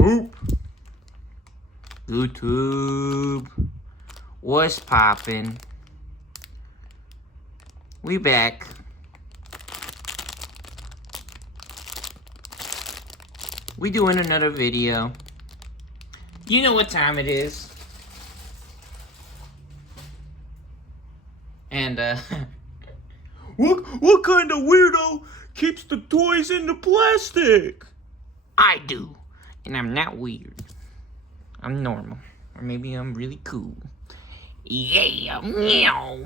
YouTube. YouTube. What's poppin'? We back. We doing another video. You know what time it is. And what kind of weirdo keeps the toys in the plastic? I do. And I'm not weird. I'm normal. Or maybe I'm really cool. Yeah. Meow.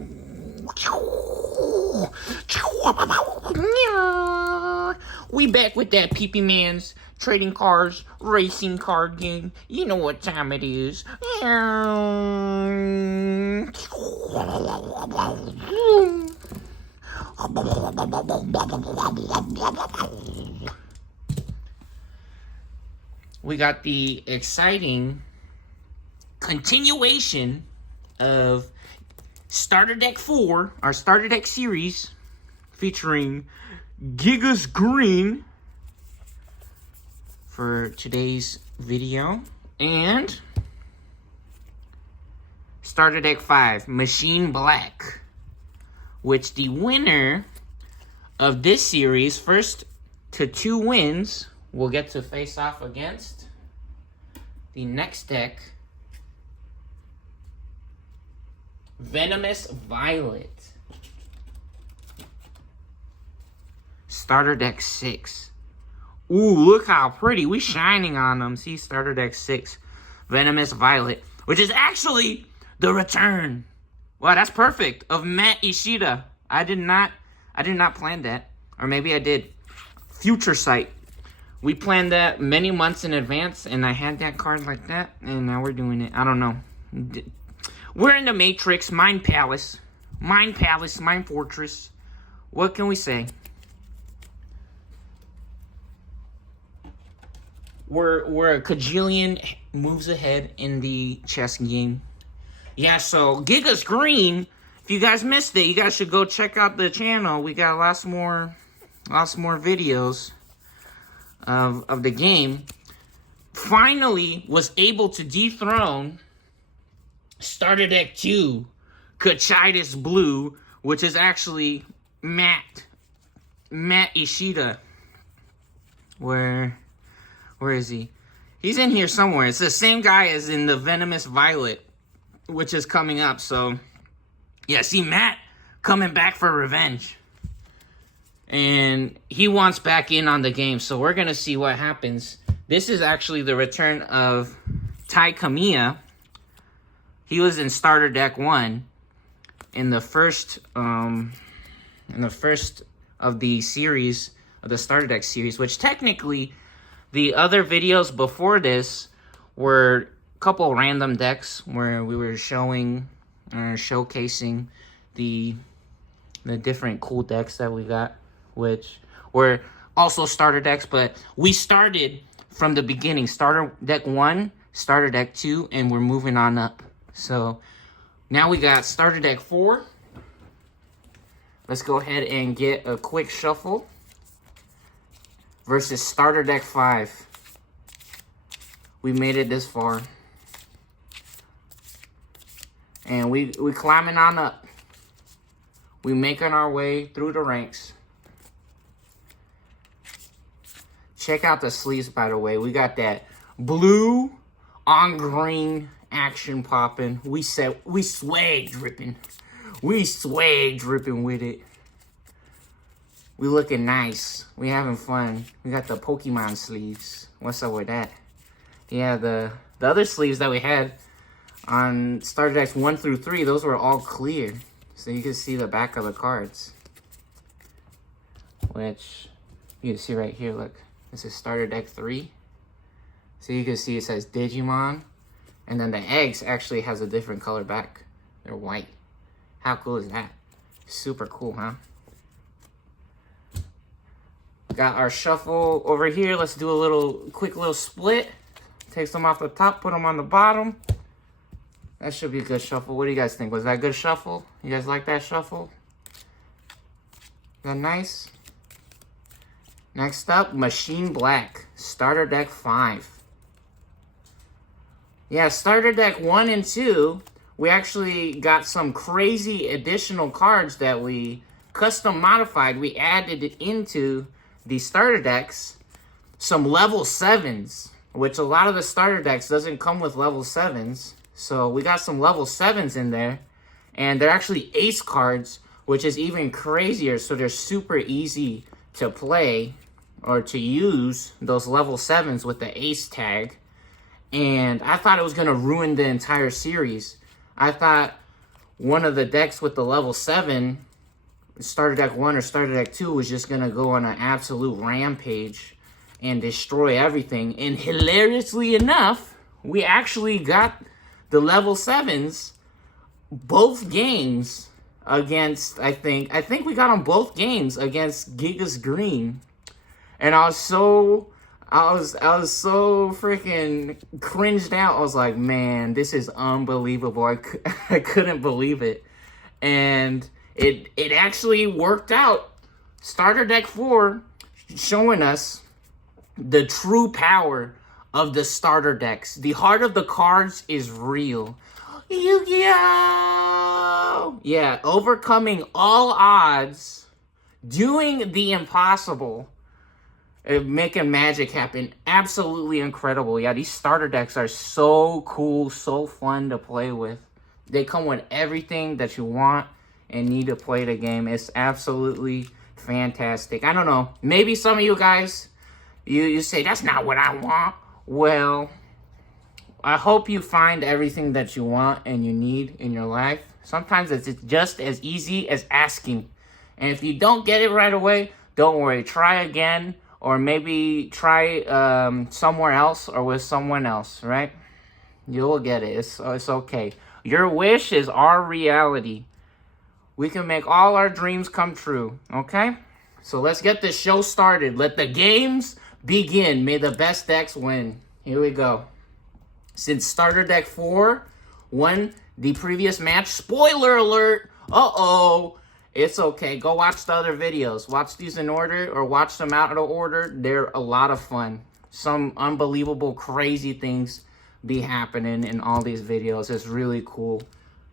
We back with that Pee-Pee Man's trading cards racing card game. You know what time it is. We got the exciting continuation of Starter Deck 4, our Starter Deck series, featuring Gigas Green for today's video, and Starter Deck 5, Machine Black, which the winner of this series, first to 2 wins, will get to face off against the next deck, Venomous Violet. Starter Deck 6. Ooh, look how pretty. We shining on them. See, Starter Deck 6. Venomous Violet. Which is actually the return. Wow, that's perfect. Of Matt Ishida. I did not plan that. Or maybe I did. Future sight. We planned that many months in advance. And I had that card like that. And now we're doing it. I don't know. We're in the Matrix. Mind Palace. Mind Palace. Mind Fortress. What can we say? We're a cajillion moves ahead in the chess game. Yeah, so Gigas Green, if you guys missed it, you guys should go check out the channel. We got lots more videos of the game. Finally was able to dethrone Starter Deck 2, Kachitis Blue, which is actually Matt Ishida. Where is he? He's in here somewhere. It's the same guy as in the Venomous Violet, which is coming up. So, yeah, see Matt coming back for revenge. And he wants back in on the game. So we're going to see what happens. This is actually the return of Tai Kamiya. He was in Starter Deck 1 in the first of the series, of the Starter Deck series, which technically the other videos before this were a couple random decks where we were showcasing the different cool decks that we got, which were also starter decks, but we started from the beginning. Starter Deck 1, Starter Deck 2, and we're moving on up. So now we got Starter Deck 4. Let's go ahead and get a quick shuffle. Versus Starter Deck 5. We made it this far. And we climbing on up. We making our way through the ranks. Check out the sleeves, by the way. We got that blue on green action popping. We swag dripping. We swag dripping with it. We looking nice. We having fun. We got the Pokemon sleeves. What's up with that? Yeah, the other sleeves that we had on Starter Decks 1 through 3, those were all clear. So you can see the back of the cards. Which, you can see right here, look. This is Starter Deck 3. So you can see it says Digimon. And then the eggs actually has a different color back. They're white. How cool is that? Super cool, huh? Got our shuffle over here. Let's do a quick little split. Take some off the top, put them on the bottom. That should be a good shuffle. What do you guys think? Was that a good shuffle? You guys like that shuffle? Is that nice? Next up, Machine Black, Starter Deck 5. Yeah, starter deck 1 and 2, we actually got some crazy additional cards that we custom modified. We added it into the starter decks. Some level 7s, which a lot of the starter decks doesn't come with level 7s. So we got some level 7s in there. And they're actually ace cards, which is even crazier. So they're super easy to play or to use, those level 7s with the ace tag. And I thought it was going to ruin the entire series. I thought one of the decks with the level 7, starter deck 1 or starter deck 2, was just going to go on an absolute rampage and destroy everything. And hilariously enough, we actually got the level 7s both games against, I think we got them both games against Gigas Green. And I was so freaking cringed out. I was like, man, this is unbelievable. I couldn't believe it. And it actually worked out. Starter deck 4 showing us the true power of the starter decks. The heart of the cards is real. Yu-Gi-Oh! Yeah, overcoming all odds, doing the impossible, making magic happen. Absolutely incredible. Yeah, these starter decks are so cool, so fun to play with. They come with everything that you want and need to play the game. It's absolutely fantastic. I don't know. Maybe some of you guys, you say, that's not what I want. Well, I hope you find everything that you want and you need in your life. Sometimes it's just as easy as asking. And if you don't get it right away, don't worry. Try again, or maybe try somewhere else or with someone else, right? You will get it. It's okay. Your wish is our reality. We can make all our dreams come true, okay? So let's get this show started. Let the games begin. May the best decks win. Here we go. Since starter deck 4 won the previous match, spoiler alert, it's okay. Go watch the other videos. Watch these in order or watch them out of order. They're a lot of fun. Some unbelievable, crazy things be happening in all these videos. It's really cool.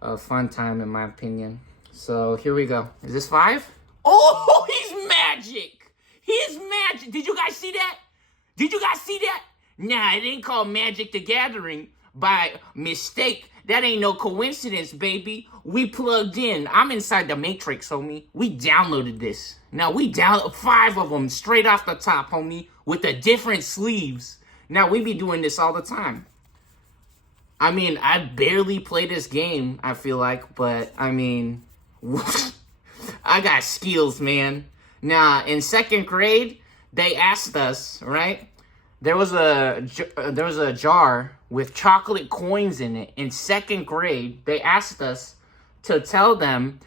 A fun time, in my opinion. So, here we go. Is this 5? Oh, he's magic! He's magic! Did you guys see that? Did you guys see that? Nah, it ain't called Magic the Gathering by mistake. That ain't no coincidence, baby. We plugged in. I'm inside the Matrix, homie. We downloaded this. Now, we downloaded 5 of them straight off the top, homie, with the different sleeves. Now, we be doing this all the time. I mean, I barely play this game, I feel like, but, I mean, I got skills, man. Now, in 2nd grade, they asked us, right? There was a jar with chocolate coins in it. In 2nd grade, they asked us to tell them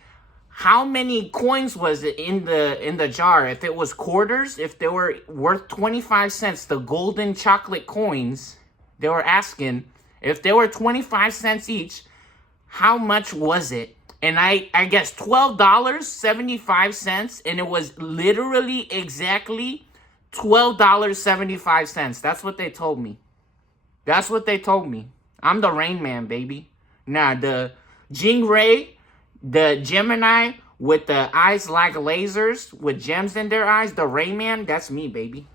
how many coins was it in the jar. If it was quarters, if they were worth 25 cents, the golden chocolate coins, they were asking if they were 25 cents each, how much was it? And I guess $12.75, and it was literally exactly $12.75. That's what they told me. That's what they told me. I'm the Rain Man, baby. Now, the Jingray, the Gemini with the eyes like lasers, with gems in their eyes, the Rain Man, that's me, baby.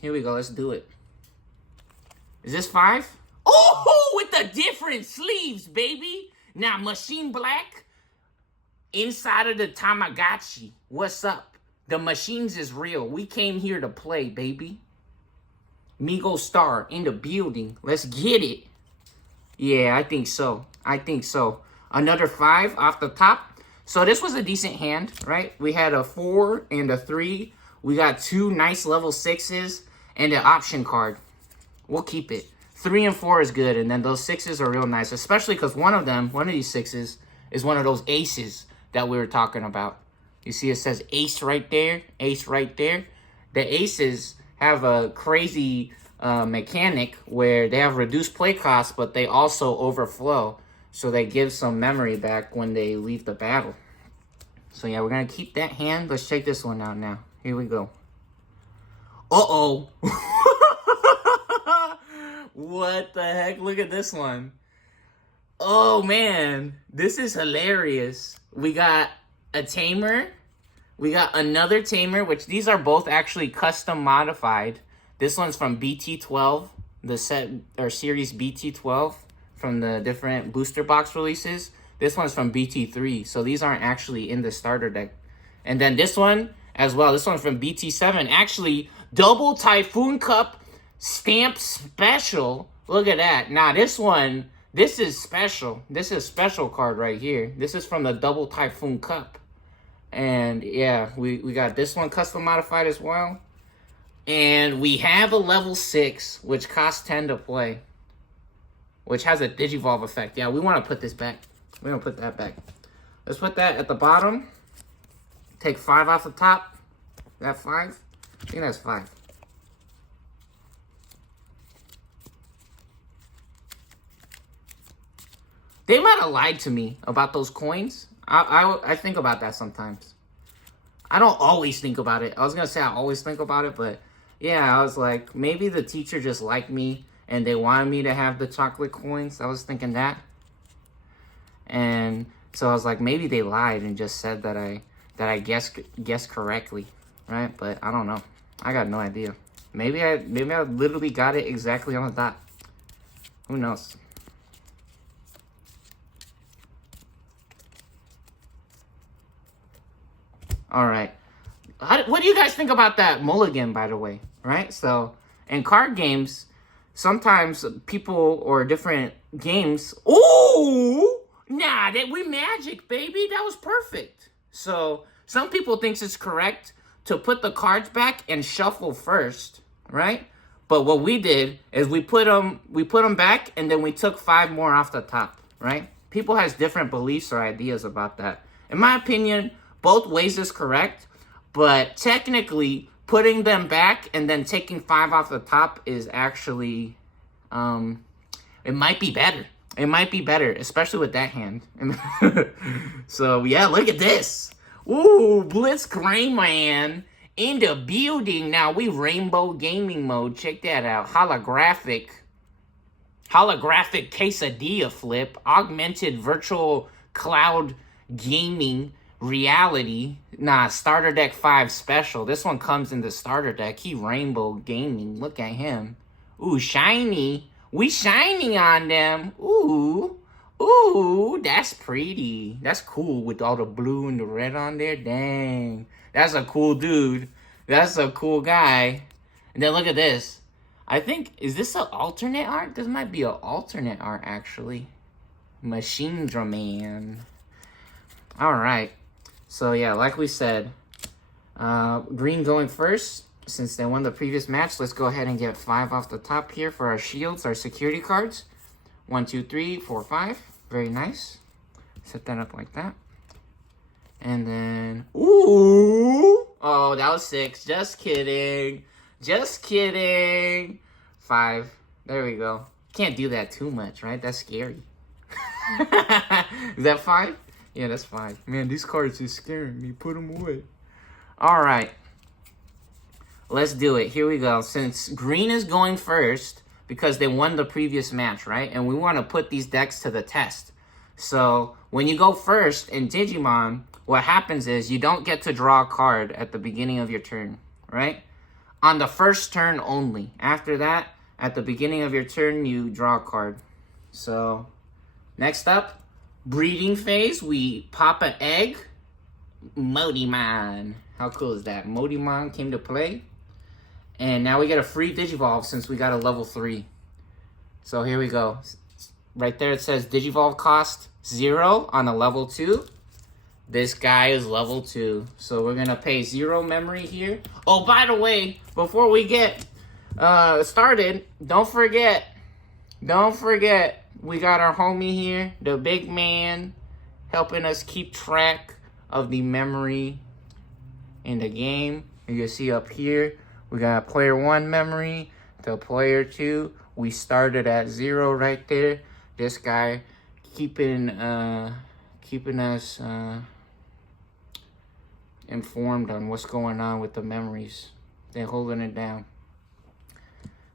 Here we go. Let's do it. Is this 5? Oh, with the different sleeves, baby. Now, Machine Black, inside of the Tamagotchi. What's up? The machines is real. We came here to play, baby. Migo Star in the building. Let's get it. Yeah, I think so. Another 5 off the top. So this was a decent hand, right? We had a 4 and a 3. We got 2 nice level 6s and an option card. We'll keep it. 3 and 4 is good, and then those 6s are real nice, especially because one of these 6s, is one of those aces that we were talking about. You see it says ace right there, ace right there. The aces have a crazy mechanic where they have reduced play costs, but they also overflow. So they give some memory back when they leave the battle. So yeah, we're going to keep that hand. Let's check this one out now. Here we go. Uh-oh. Whoa. What the heck? Look at this one. Oh, man. This is hilarious. We got a tamer. We got another tamer, which these are both actually custom modified. This one's from BT12, the set or series BT12 from the different booster box releases. This one's from BT3, so these aren't actually in the starter deck. And then this one as well. This one's from BT7. Actually, double Typhoon Cup stamp special. Look at that. Now this one, this is special. This is special card right here. This is from the double Typhoon Cup. And yeah, we got this one custom modified as well. And we have a level 6, which costs 10 to play. Which has a Digivolve effect. Yeah, we want to put this back. We're going to put that back. Let's put that at the bottom. Take 5 off the top. Is that 5? I think that's 5. They might have lied to me about those coins. I think about that sometimes. I don't always think about it. I was going to say I always think about it, but yeah, I was like, maybe the teacher just liked me and they wanted me to have the chocolate coins. I was thinking that. And so I was like, maybe they lied and just said that I guessed correctly, right? But I don't know. I got no idea. Maybe I literally got it exactly on the dot. Who knows? All right. What do you guys think about that mulligan, by the way? Right? So, in card games, sometimes people or different games... Ooh! Nah, we magic, baby. That was perfect. So, some people thinks it's correct to put the cards back and shuffle first, right? But what we did is we put them back and then we took 5 more off the top, right? People has different beliefs or ideas about that. In my opinion, both ways is correct, but technically putting them back and then taking 5 off the top is actually, it might be better. It might be better, especially with that hand. So, yeah, look at this. Ooh, Blitz Grayman in the building. Now, we rainbow gaming mode. Check that out. Holographic quesadilla flip. Augmented virtual cloud gaming reality. Nah, starter deck 5 special. This one comes in the starter deck. He rainbow gaming. Look at him. Ooh, shiny. We shining on them. Ooh. Ooh, that's pretty. That's cool with all the blue and the red on there. Dang. That's a cool dude. That's a cool guy. And then look at this. I think, is this an alternate art? This might be an alternate art, actually. Machine Man. Alright. So, yeah, like we said, green going first. Since they won the previous match, let's go ahead and get 5 off the top here for our shields, our security cards. 1, 2, 3, 4, 5. Very nice. Set that up like that. And then, ooh! Oh, that was 6. Just kidding. Just kidding. 5. There we go. Can't do that too much, right? That's scary. Is that 5? Yeah, that's 5. Man, these cards are scaring me. Put them away. All right. Let's do it. Here we go. Since green is going first, because they won the previous match, right? And we want to put these decks to the test. So, when you go first in Digimon, what happens is you don't get to draw a card at the beginning of your turn, right? On the first turn only. After that, at the beginning of your turn, you draw a card. So, next up, breeding phase. We pop an egg. Modimon. How cool is that? Modimon came to play. And now we get a free Digivolve since we got a level 3. So here we go. Right there it says Digivolve cost 0 on a level 2. This guy is level 2. So we're going to pay 0 memory here. Oh, by the way, before we get started, don't forget, we got our homie here, the big man, helping us keep track of the memory in the game. You can see up here, we got player 1 memory to player 2. We started at 0 right there. This guy keeping us informed on what's going on with the memories. They're holding it down.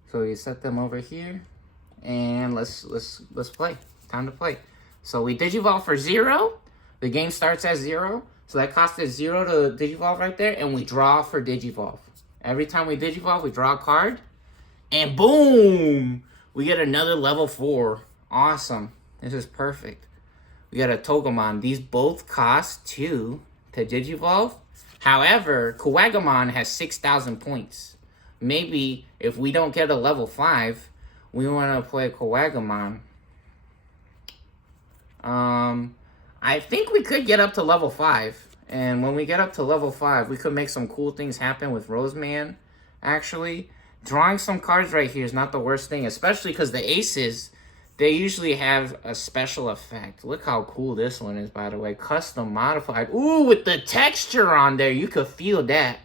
So you set them over here. And let's play. Time to play. So we digivolve for 0. The game starts at 0. So that cost us 0 to digivolve right there. And we draw for digivolve. Every time we digivolve, we draw a card. And boom! We get another level 4. Awesome. This is perfect. We got a Togemon. These both cost 2 to digivolve. However, Kuwagamon has 6,000 points. Maybe if we don't get a level 5, we want to play Kuwagamon. I think we could get up to level 5. And when we get up to level 5, we could make some cool things happen with Roseman, actually. Drawing some cards right here is not the worst thing, especially because the aces, they usually have a special effect. Look how cool this one is, by the way. Custom modified. Ooh, with the texture on there, you could feel that.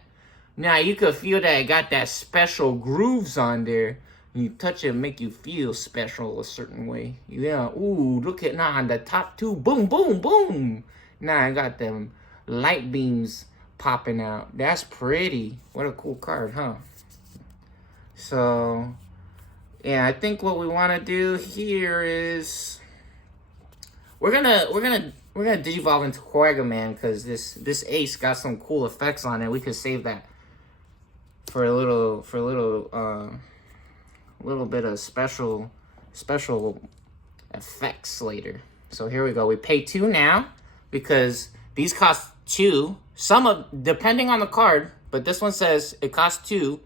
Now, you could feel that it got that special grooves on there. You touch it, make you feel special a certain way. Yeah, ooh, look at now on the top 2. Boom, boom, boom. Now, I got them light beams popping out. That's pretty. What a cool card, huh? So, yeah, I think what we want to do here is we're gonna digivolve into Kuwagamon because this ace got some cool effects on it. We could save that for a little bit of special effects later. So here we go. We pay 2 now because these cost 2. Depending on the card, but this one says it costs 2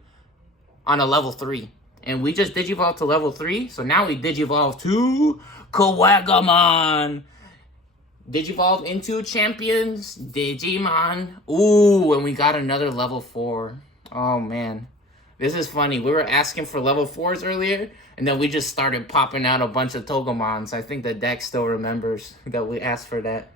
on a level 3. And we just digivolved to level 3. So now we digivolve to Kuwagamon. Digivolve into Champions Digimon. Ooh, and we got another level 4. Oh, man. This is funny. We were asking for level 4s earlier, and then we just started popping out a bunch of Togemons. I think the deck still remembers that we asked for that.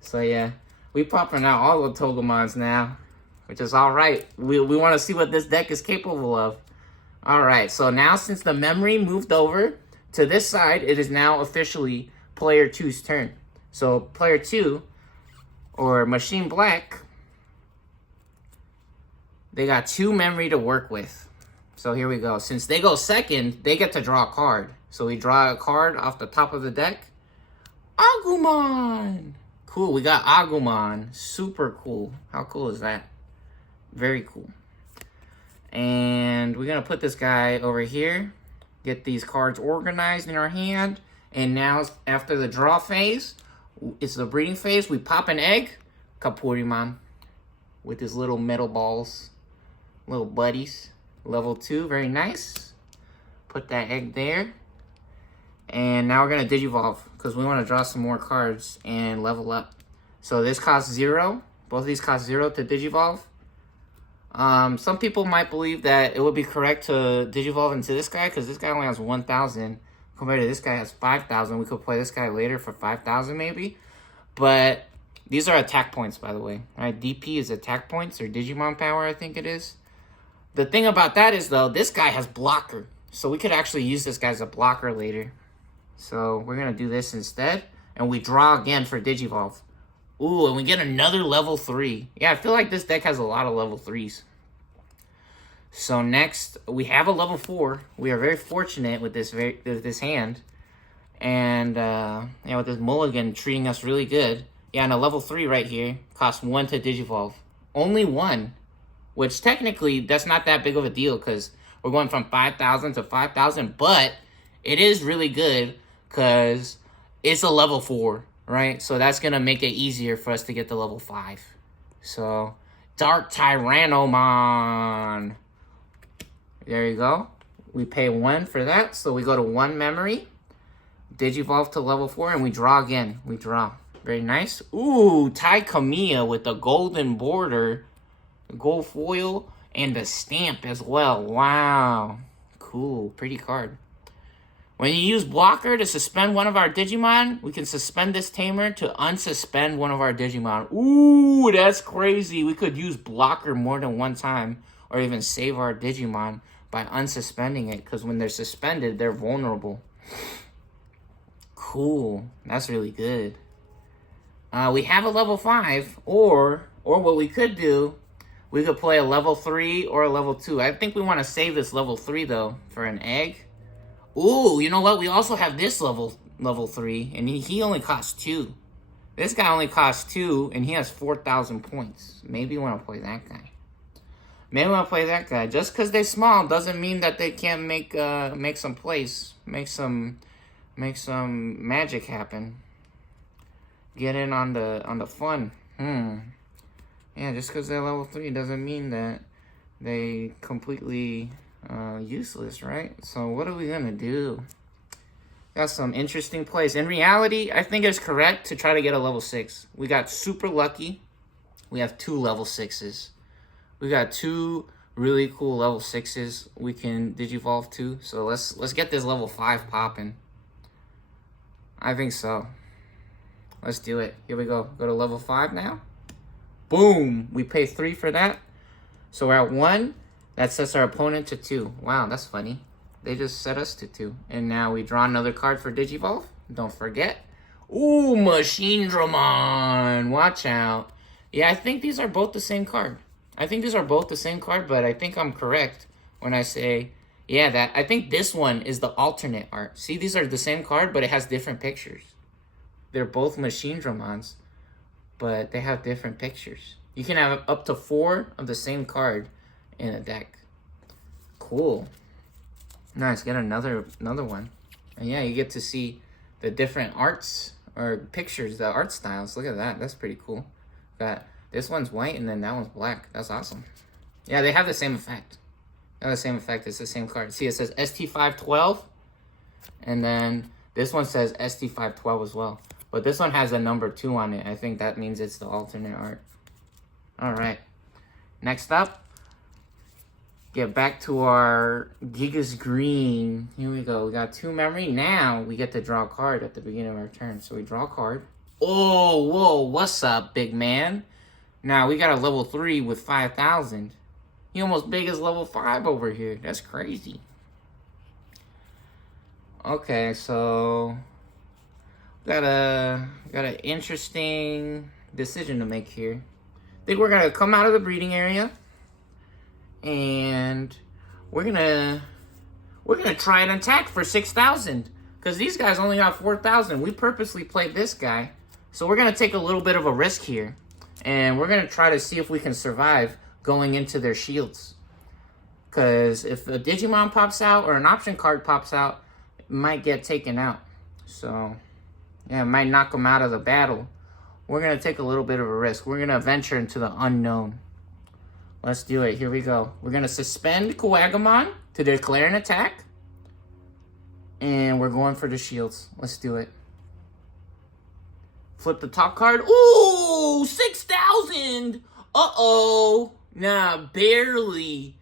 So, yeah. We popping out all the Togemons now, which is all right. We want to see what this deck is capable of. All right, so now since the memory moved over to this side, it is now officially player 2's turn. So player 2, or Machine Black, they got 2 memory to work with. So here we go. Since they go second, they get to draw a card. So we draw a card off the top of the deck. Agumon! Cool, we got Agumon. Super cool. How cool is that? Very cool. And we're going to put this guy over here. Get these cards organized in our hand. And now, after the draw phase, it's the breeding phase. We pop an egg. Kapurimon. With his little metal balls. Little buddies. Level 2. Very nice. Put that egg there. And now we're going to digivolve. Because we want to draw some more cards and level up. So this costs 0. Both of these cost 0 to digivolve. Some people might believe that it would be correct to digivolve into this guy because this guy only has 1,000 compared to this guy has 5,000. We could play this guy later for 5,000 maybe. But these are attack points, by the way. All right, DP is attack points or Digimon power, I think it is. The thing about that is, though, this guy has blocker. So we could actually use this guy as a blocker later. So we're going to do this instead. And we draw again for digivolve. Ooh, and we get another level 3. Yeah, I feel like this deck has a lot of level 3s. So next, we have a level 4. We are very fortunate with this hand. And, with this mulligan treating us really good. Yeah, and a level 3 right here costs 1 to digivolve. Only 1. Which, technically, that's not that big of a deal. Because we're going from 5,000 to 5,000. But it is really good. Because it's a level 4. Right? So that's going to make it easier for us to get to level 5. So, Dark Tyrannomon. There you go. We pay 1 for that. So we go to 1 memory. Digivolve to level 4 and we draw again. We draw. Very nice. Ooh, Tai Kamiya with the golden border. Gold foil and the stamp as well. Wow. Cool. Pretty card. When you use blocker to suspend one of our Digimon, we can suspend this tamer to unsuspend one of our Digimon. Ooh, that's crazy. We could use blocker more than one time or even save our Digimon by unsuspending it because when they're suspended, they're vulnerable. Cool. That's really good. We have a level 5 or what we could do, we could play a level 3 or a level 2. I think we want to save this level 3 though for an egg. Ooh, you know what? We also have this level 3, and he only costs 2. This guy only costs 2, and he has 4,000 points. Maybe you want to play that guy. Maybe I want to play that guy. Just because they're small doesn't mean that they can't make some plays, make some magic happen. Get in on the fun. Yeah, just because they're level 3 doesn't mean that they completely useless, right? So what are we gonna do? Got some interesting plays. In reality, I think it's correct to try to get a level 6. We got super lucky. We have 2 level 6s. We got 2 really cool level 6s we can digivolve to. So let's get this level 5 popping. I think so. Let's do it. Here we go. Go to level 5 now. Boom! We pay 3 for that. So we're at 1. That sets our opponent to 2. Wow, that's funny. They just set us to 2. And now we draw another card for Digivolve. Don't forget. Ooh, Machine Dramon. Watch out. Yeah, I think these are both the same card. I think these are both the same card, but I think I'm correct when I say, yeah, that I think this one is the alternate art. See, these are the same card, but it has different pictures. They're both Machine Dramons, but they have different pictures. You can have up to 4 of the same card in a deck. Cool. Nice, get another one. And yeah, you get to see the different arts or pictures, the art styles. Look at that. That's pretty cool. Got this one's white and then that one's black. That's awesome. Yeah, they have the same effect. They have the same effect. It's the same card. See, it says ST512. And then this one says ST512 as well. But this one has a number 2 on it. I think that means it's the alternate art. All right. Next up, get back to our Gigas Green. Here we go. We got 2 memory. Now we get to draw a card at the beginning of our turn. So we draw a card. Oh, whoa. What's up, big man? Now we got a level 3 with 5,000. He almost big as level 5 over here. That's crazy. Okay, so got an interesting decision to make here. I think we're gonna come out of the breeding area, and we're gonna try an attack for 6,000 because these guys only got 4,000. We purposely played this guy, so we're gonna take a little bit of a risk here, and we're gonna try to see if we can survive going into their shields. Because if a Digimon pops out or an option card pops out, it might get taken out. So yeah, it might knock them out of the battle. We're going to take a little bit of a risk. We're going to venture into the unknown. Let's do it. Here we go. We're going to suspend Kuwagamon to declare an attack. And we're going for the shields. Let's do it. Flip the top card. Ooh, 6,000. Uh-oh. Nah, barely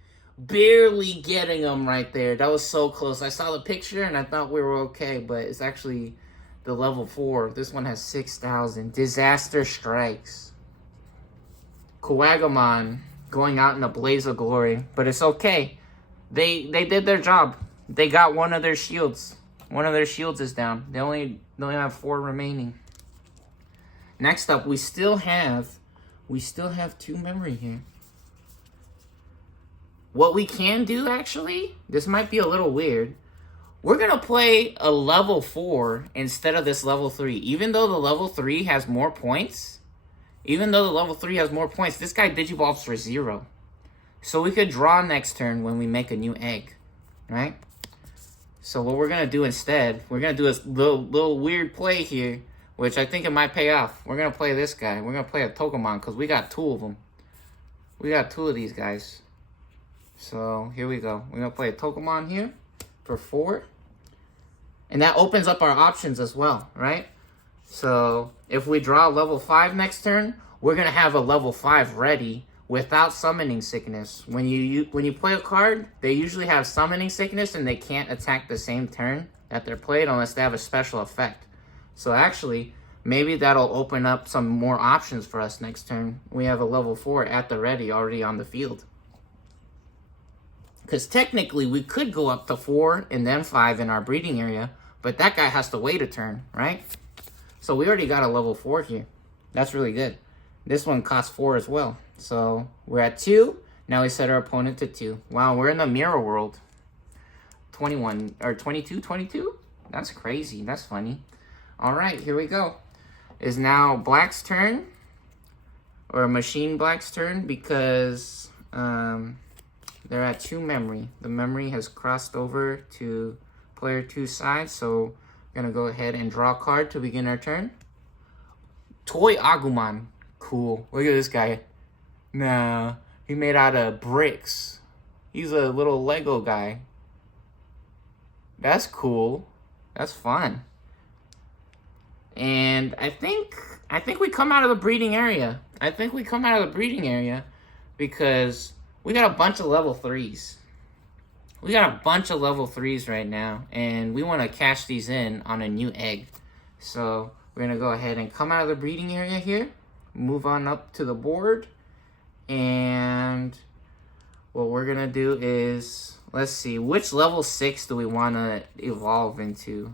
getting them right there. That was so close. I saw the picture and I thought we were okay, but it's actually the level 4. This one has 6,000. Disaster strikes. Kuwagamon going out in a blaze of glory, but it's okay. They did their job. They got one of their shields. One of their shields is down. They only have 4 remaining. Next up, we still have 2 memory here. What we can do, actually, this might be a little weird. We're going to play a level 4 instead of this level 3. Even though the level 3 has more points, this guy digivolves for 0. So we could draw next turn when we make a new egg, right? So what we're going to do instead, we're going to do a little weird play here, which I think it might pay off. We're going to play this guy. We're going to play a Togemon because we got 2 of them. We got 2 of these guys. So here we go. We're going to play a Togemon here for 4. And that opens up our options as well, right? So if we draw level 5 next turn, we're going to have a level 5 ready without summoning sickness. When you play a card, they usually have summoning sickness and they can't attack the same turn that they're played unless they have a special effect. So actually, maybe that'll open up some more options for us next turn. We have a level 4 at the ready already on the field. Because technically, we could go up to 4 and then 5 in our breeding area, but that guy has to wait a turn, right? So we already got a level 4 here. That's really good. This one costs 4 as well. So we're at 2. Now we set our opponent to 2. Wow, we're in the mirror world. 21 or 22, 22. That's crazy. That's funny. All right, here we go. Is now Black's turn, or Machine Black's turn, because they're at 2 memory. The memory has crossed over to player 2's side, so we're gonna go ahead and draw a card to begin our turn. Toy Agumon. Cool. Look at this guy. Nah, he made out of bricks. He's a little Lego guy. That's cool. That's fun. And I think we come out of the breeding area. I think we come out of the breeding area because we got a bunch of level 3s. We got a bunch of level 3s right now, and we want to cash these in on a new egg. So we're going to go ahead and come out of the breeding area here, move on up to the board, and what we're going to do is, let's see, which level 6 do we want to evolve into?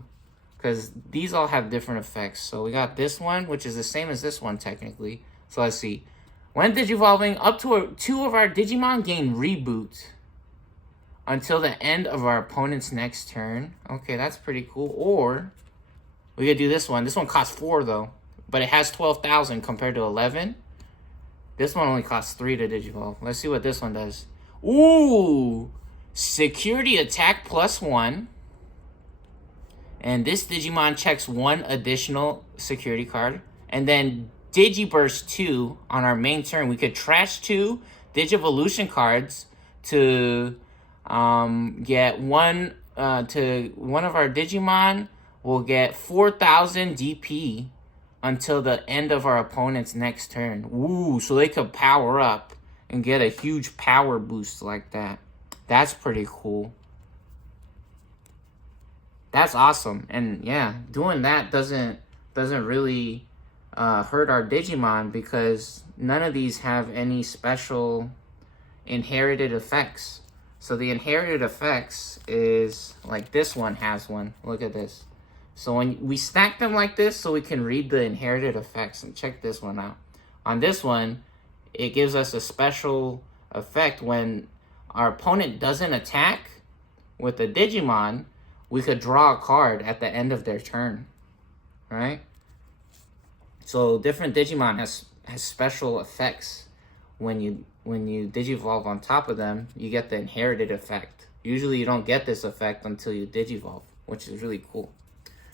Because these all have different effects. So we got this one, which is the same as this one technically. So let's see. When digivolving, up to 2 of our Digimon gain reboot until the end of our opponent's next turn. Okay, that's pretty cool. Or we could do this one. This one costs 4 though, but it has 12,000 compared to 11. This one only costs 3 to digivolve. Let's see what this one does. Ooh, security attack +1. And this Digimon checks 1 additional security card. And then Digiburst 2 on our main turn. We could trash 2 Digivolution cards to get one to one of our Digimon will get 4,000 DP until the end of our opponent's next turn. Ooh, so they could power up and get a huge power boost like that. That's pretty cool. That's awesome. And yeah, doing that doesn't really hurt our Digimon because none of these have any special inherited effects. So the inherited effects is like this one has one. Look at this. So when we stack them like this so we can read the inherited effects, and check this one out. On this one, it gives us a special effect when our opponent doesn't attack with the Digimon. We could draw a card at the end of their turn, right? So different Digimon has special effects. When you digivolve on top of them, you get the inherited effect. Usually you don't get this effect until you digivolve, which is really cool.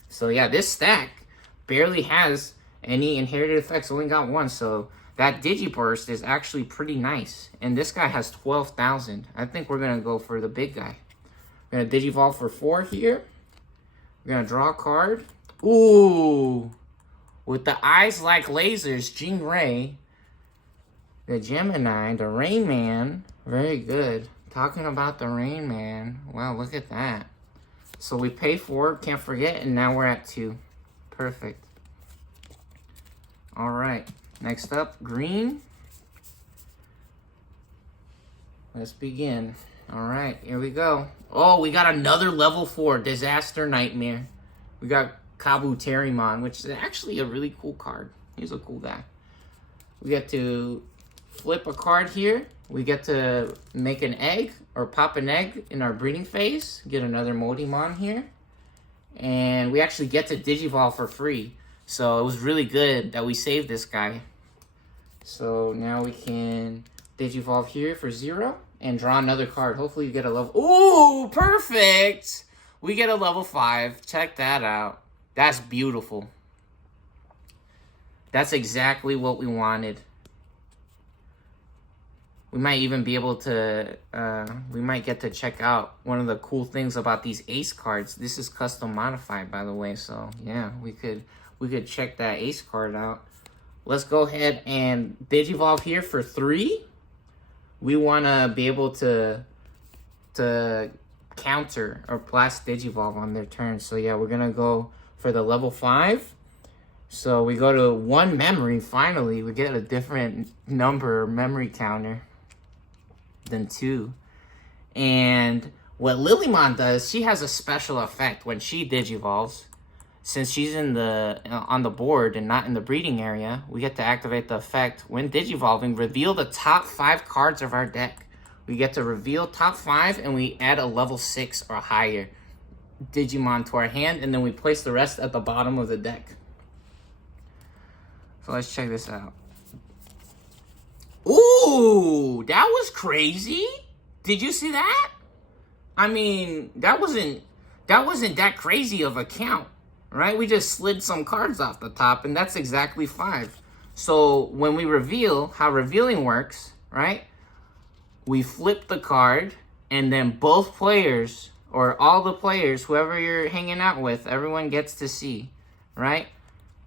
So yeah, this stack barely has any inherited effects. Only got 1, so that Digiburst is actually pretty nice. And this guy has 12,000. I think we're gonna go for the big guy. We're gonna digivolve for 4 here. We're gonna draw a card. Ooh, with the eyes like lasers, Jingray, the Gemini, the Rain Man. Very good. Talking about the Rain Man. Wow, look at that. So we pay 4, can't forget, and now we're at 2. Perfect. All right, next up, green. Let's begin. All right, here we go. Oh, we got another level 4, Disaster Nightmare. We got Kabuterimon, which is actually a really cool card. He's a cool guy. We get to flip a card here. We get to make an egg or pop an egg in our breeding phase. Get another Moldimon here. And we actually get to Digivolve for free. So it was really good that we saved this guy. So now we can Digivolve here for 0 and draw another card. Hopefully you get a level... Ooh, perfect! We get a level 5. Check that out. That's beautiful. That's exactly what we wanted. We might even be able to, we might get to check out one of the cool things about these ace cards. This is custom modified, by the way. So yeah, we could check that ace card out. Let's go ahead and Digivolve here for 3. We want to be able to counter or blast Digivolve on their turn. So yeah, we're going to go for the level 5. So we go to 1 memory. Finally, we get a different number memory counter than 2. And what Lilymon does, she has a special effect when she digivolves. Since she's in the on the board and not in the breeding area, we get to activate the effect when digivolving. Reveal the top 5 cards of our deck. we get to reveal top 5, and we add a level 6 or higher Digimon to our hand, and then we place the rest at the bottom of the deck. So let's check this out. Ooh, that was crazy. Did you see that? I mean, that wasn't that crazy of a count, right? We just slid some cards off the top, and that's exactly 5. So when we reveal, how revealing works, right? We flip the card, and then both players, or all the players, whoever you're hanging out with, everyone gets to see, right?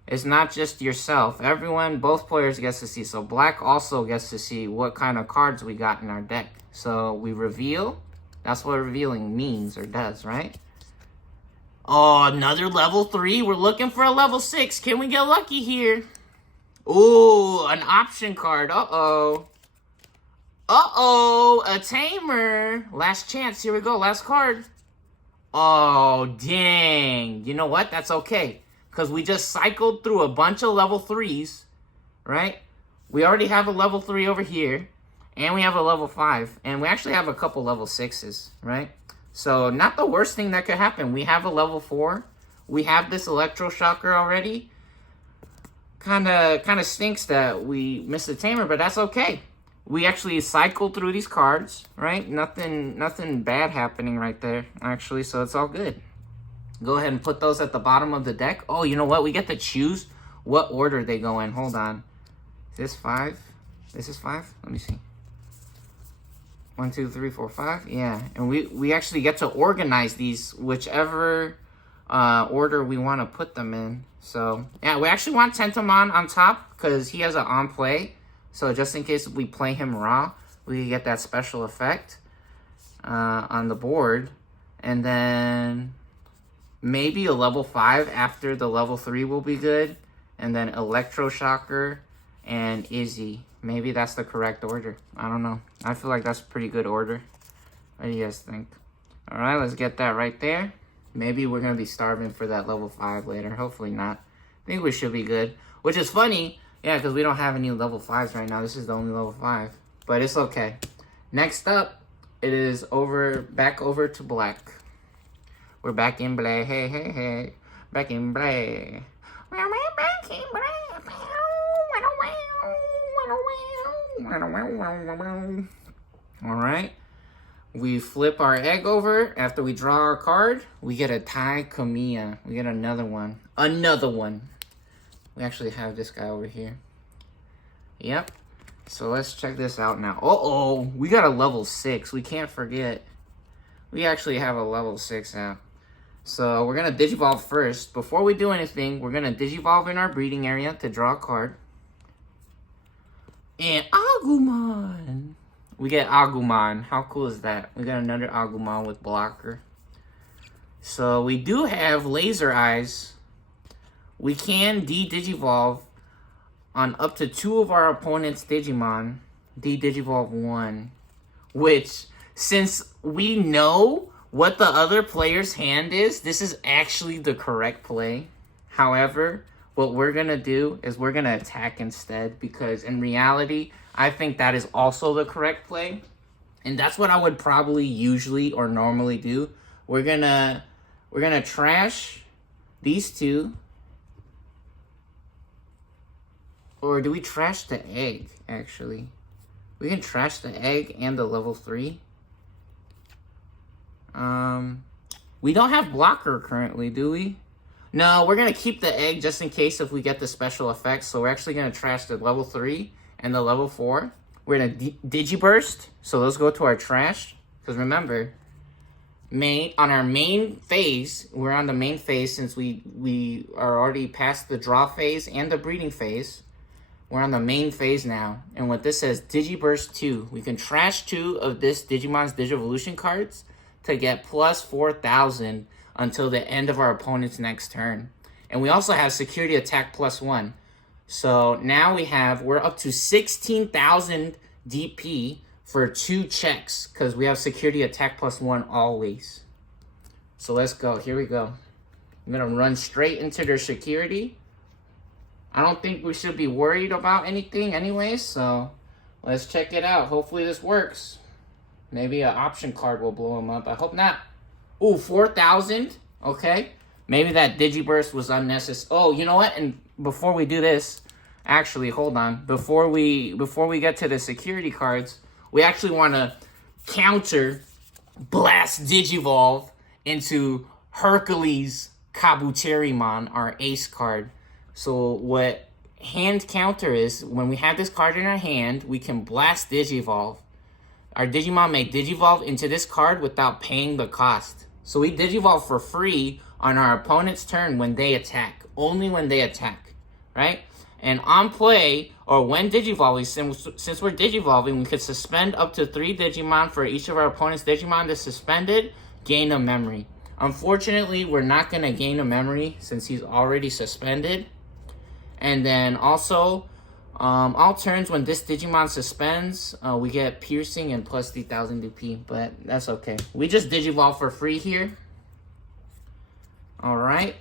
It's not just yourself. Everyone, both players gets to see. So black also gets to see what kind of cards we got in our deck. So we reveal. That's what revealing means or does, right? Oh, another level 3. We're looking for a level 6. Can we get lucky here? Ooh, an option card. Uh-oh. Uh-oh, a tamer. Last chance. Here we go. Last card. Oh, dang. You know what? That's okay. Because we just cycled through a bunch of level 3s, right? We already have a level 3 over here. And we have a level 5. And we actually have a couple level 6s, right? So, not the worst thing that could happen. We have a level 4. We have this electroshocker already. Kind of stinks that we missed the tamer, but that's okay. We actually cycled through these cards, right? Nothing bad happening right there, actually, so it's all good. Go ahead and put those at the bottom of the deck. Oh, you know what? We get to choose what order they go in. Hold on. Is this 5? This is 5? Let me see. 1, 2, 3, 4, 5. Yeah, and we actually get to organize these whichever order we want to put them in. So, yeah, we actually want Tentomon on top because he has an on-play. So, just in case we play him raw, we get that special effect on the board. And then maybe a level 5 after the level 3 will be good. And then Electroshocker and Izzy. Maybe that's the correct order. I don't know. I feel like that's a pretty good order. What do you guys think? All right, let's get that right there. Maybe we're going to be starving for that level 5 later. Hopefully not. I think we should be good. Which is funny. Yeah, because we don't have any level 5s right now. This is the only level 5. But it's okay. Next up, it is back over to black. We're back in black. Hey, hey, hey. Back in black. Back in black. Alright. We flip our egg over. After we draw our card, we get a Tai Kamiya. We get another one. Another one. We actually have this guy over here. Yep. So let's check this out now. Uh-oh. We got a level 6. We can't forget. We actually have a level 6 now. So we're going to Digivolve first. Before we do anything, we're going to Digivolve in our breeding area to draw a card. And Agumon. We get Agumon. How cool is that? We got another Agumon with blocker. So we do have laser eyes. We can de-Digivolve on up to 2 of our opponent's Digimon. De-Digivolve 1. Which, since we know what the other player's hand is, this is actually the correct play. However, what we're going to do is we're going to attack instead, because in reality, I think that is also the correct play. And that's what I would probably usually or normally do. We're going to trash these 2. Or do we trash the egg, actually? We can trash the egg and the level 3. We don't have blocker currently, do we? No, we're going to keep the egg just in case if we get the special effects. So we're actually going to trash the level 3 and the level 4. We're going to Digiburst. So those go to our trash. Because remember, on our main phase, we're on the main phase since we are already past the draw phase and the breeding phase. We're on the main phase now. And what this says, Digiburst 2. We can trash 2 of this Digimon's Digivolution cards to get plus 4,000 until the end of our opponent's next turn. And we also have Security Attack plus 1. So now we're up to 16,000 DP for 2 checks because we have Security Attack plus 1 always. So let's go. Here we go. I'm going to run straight into their security. I don't think we should be worried about anything anyways, so let's check it out. Hopefully this works. Maybe an option card will blow him up. I hope not. Ooh, 4,000. Okay. Maybe that Digiburst was unnecessary. Oh, you know what? And before we do this, actually, hold on. Before we get to the security cards, we actually want to counter blast Digivolve into Hercules Kabuterimon, our ace card. So what hand counter is, when we have this card in our hand, we can blast Digivolve. Our Digimon may Digivolve into this card without paying the cost. So we Digivolve for free on our opponent's turn when they attack. Only when they attack, right? And on play, or when Digivolving, since we're Digivolving, we could suspend up to 3 Digimon for each of our opponent's Digimon that's suspended, gain a memory. Unfortunately, we're not going to gain a memory since he's already suspended. And then also, all turns when this Digimon suspends, we get piercing and plus 3,000 DP, but that's okay. We just Digivolve for free here. Alright.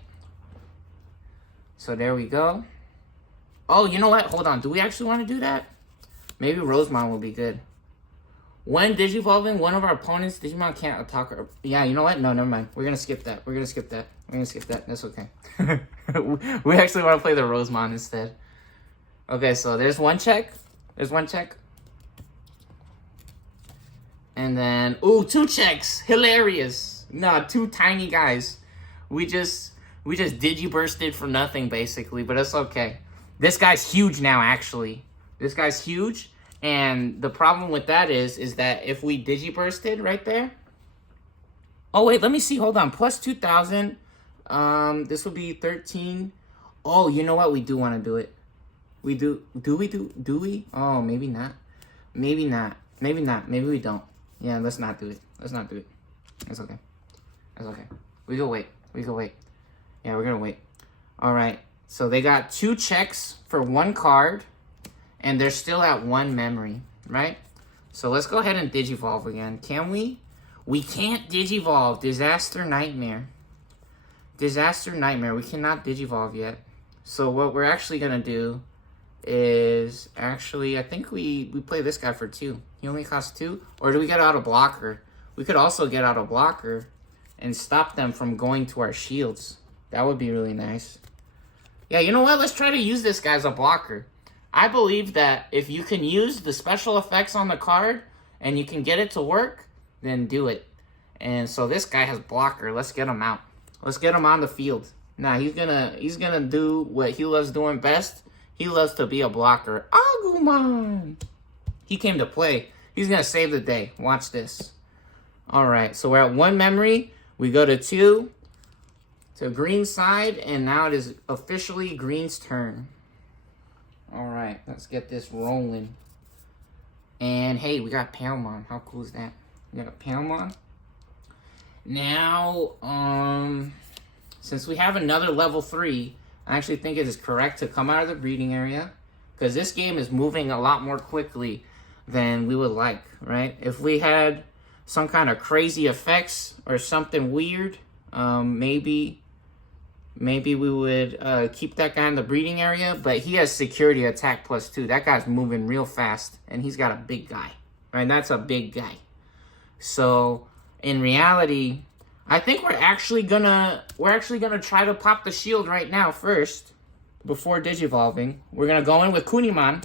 So there we go. Oh, you know what? Hold on. Do we actually want to do that? Maybe Rosemon will be good. When Digivolving, one of our opponents' Digimon can't attack her. Yeah, you know what? No, never mind. We're going to skip that. We're going to skip that. We're going to skip that. That's okay. We actually want to play the Rosemon instead. Okay, so there's one check. There's one check. And then, ooh, 2 checks. Hilarious. No, 2 tiny guys. We just Digibursted for nothing, basically, but it's okay. This guy's huge now, actually. This guy's huge, and the problem with that is that if we Digibursted right there... Oh, wait, let me see. Hold on. Plus 2,000. This would be 13. Oh, you know what? We do want to do it. We do. Do we? Oh, maybe not. Maybe not. Maybe not. Maybe we don't. Yeah, let's not do it. Let's not do it. It's okay. It's okay. We go wait. We go wait. Yeah, we're going to wait. All right. So they got 2 checks for 1 card, and they're still at 1 memory, right? So let's go ahead and Digivolve again. Can we? We can't Digivolve. Disaster Nightmare. Disaster Nightmare. We cannot Digivolve yet. So what we're actually going to do is actually, I think we play this guy for 2. He only costs 2. Or do we get out a blocker? We could also get out a blocker and stop them from going to our shields. That would be really nice. Yeah, you know what? Let's try to use this guy as a blocker. I believe that if you can use the special effects on the card and you can get it to work, then do it. And so this guy has blocker. Let's get him out. Let's get him on the field. Nah, he's gonna do what he loves doing best. He loves to be a blocker. Agumon! He came to play. He's gonna save the day. Watch this. Alright, so we're at 1 memory. We go to 2. To green side, and now it is officially green's turn. Alright, let's get this rolling. And hey, we got Palmon. How cool is that? We got a Palmon. Now, since we have another level 3, I actually think it is correct to come out of the breeding area, because this game is moving a lot more quickly than we would like, right? If we had some kind of crazy effects or something weird, maybe we would keep that guy in the breeding area, but he has security attack plus 2. That guy's moving real fast, and he's got a big guy, right? That's a big guy. So in reality, I think we're actually gonna try to pop the shield right now first, before Digivolving. We're gonna go in with Kunimon,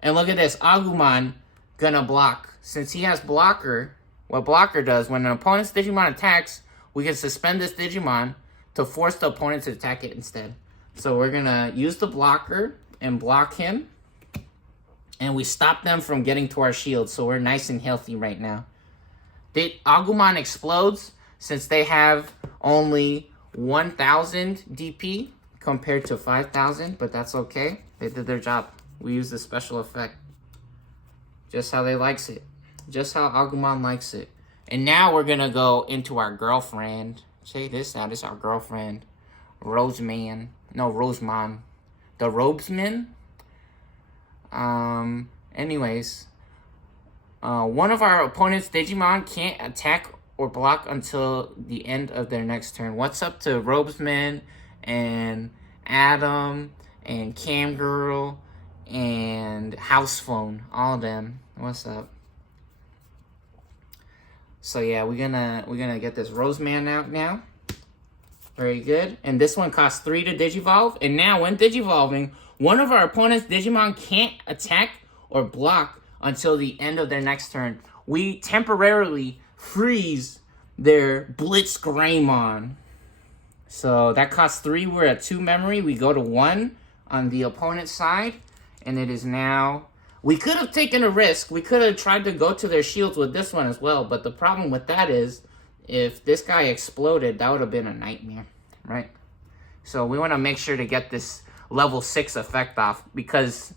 and look at this, Agumon gonna block. Since he has blocker, what blocker does, when an opponent's Digimon attacks, we can suspend this Digimon to force the opponent to attack it instead. So we're gonna use the blocker and block him, and we stop them from getting to our shield, so we're nice and healthy right now. Agumon explodes since they have only 1,000 DP compared to 5,000, but that's okay. They did their job. We used the special effect. Just how they likes it. Just how Agumon likes it. And now we're gonna go into our girlfriend. Check this out. This is our girlfriend. Rosemon. No, Rosemon. The Robesman. Anyways. One of our opponent's Digimon can't attack or block until the end of their next turn. What's up to Robesman and Adam and Camgirl and Housephone? All of them. What's up? So yeah, we're gonna get this Roseman out now. Very good. And this one costs 3 to Digivolve. And now when Digivolving, one of our opponent's Digimon can't attack or block until the end of their next turn. We temporarily freeze their Blitz Greymon. So that costs 3. We're at 2 memory. We go to 1 on the opponent's side. And it is now... We could have taken a risk. We could have tried to go to their shields with this one as well. But the problem with that is, if this guy exploded, that would have been a nightmare, right? So we want to make sure to get this level 6 effect off, because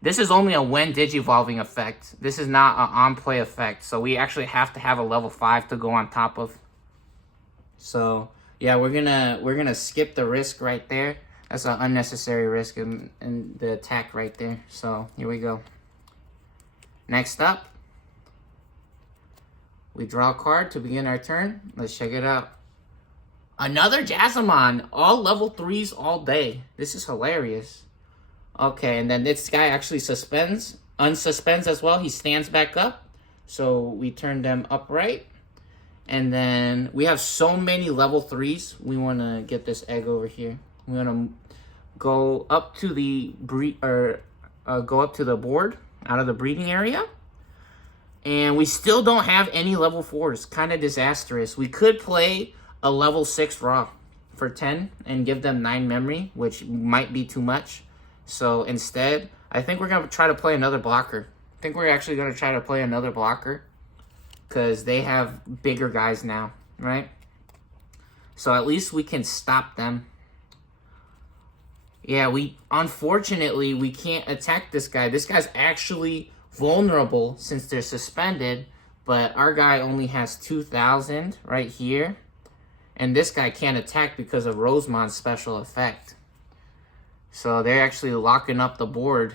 this is only a when Digivolving effect. This is not an on-play effect. So we actually have to have a level 5 to go on top of. So yeah, we're gonna skip the risk right there. That's an unnecessary risk in the attack right there. So here we go. Next up, we draw a card to begin our turn. Let's check it out. Another Jazzamon. All level 3s all day. This is hilarious. Okay, and then this guy actually unsuspends as well. He stands back up. So we turn them upright. And then we have so many level 3s. We want to get this egg over here. We want to go up to the go up to the board out of the breeding area. And we still don't have any level 4s. Kind of disastrous. We could play a level 6 raw for 10 and give them 9 memory, which might be too much. So instead, I think we're going to try to play another blocker. I think we're actually going to try to play another blocker, because they have bigger guys now, right? So at least we can stop them. Yeah, unfortunately, we can't attack this guy. This guy's actually vulnerable since they're suspended, but our guy only has 2,000 right here. And this guy can't attack because of Rosemon's special effect. So they're actually locking up the board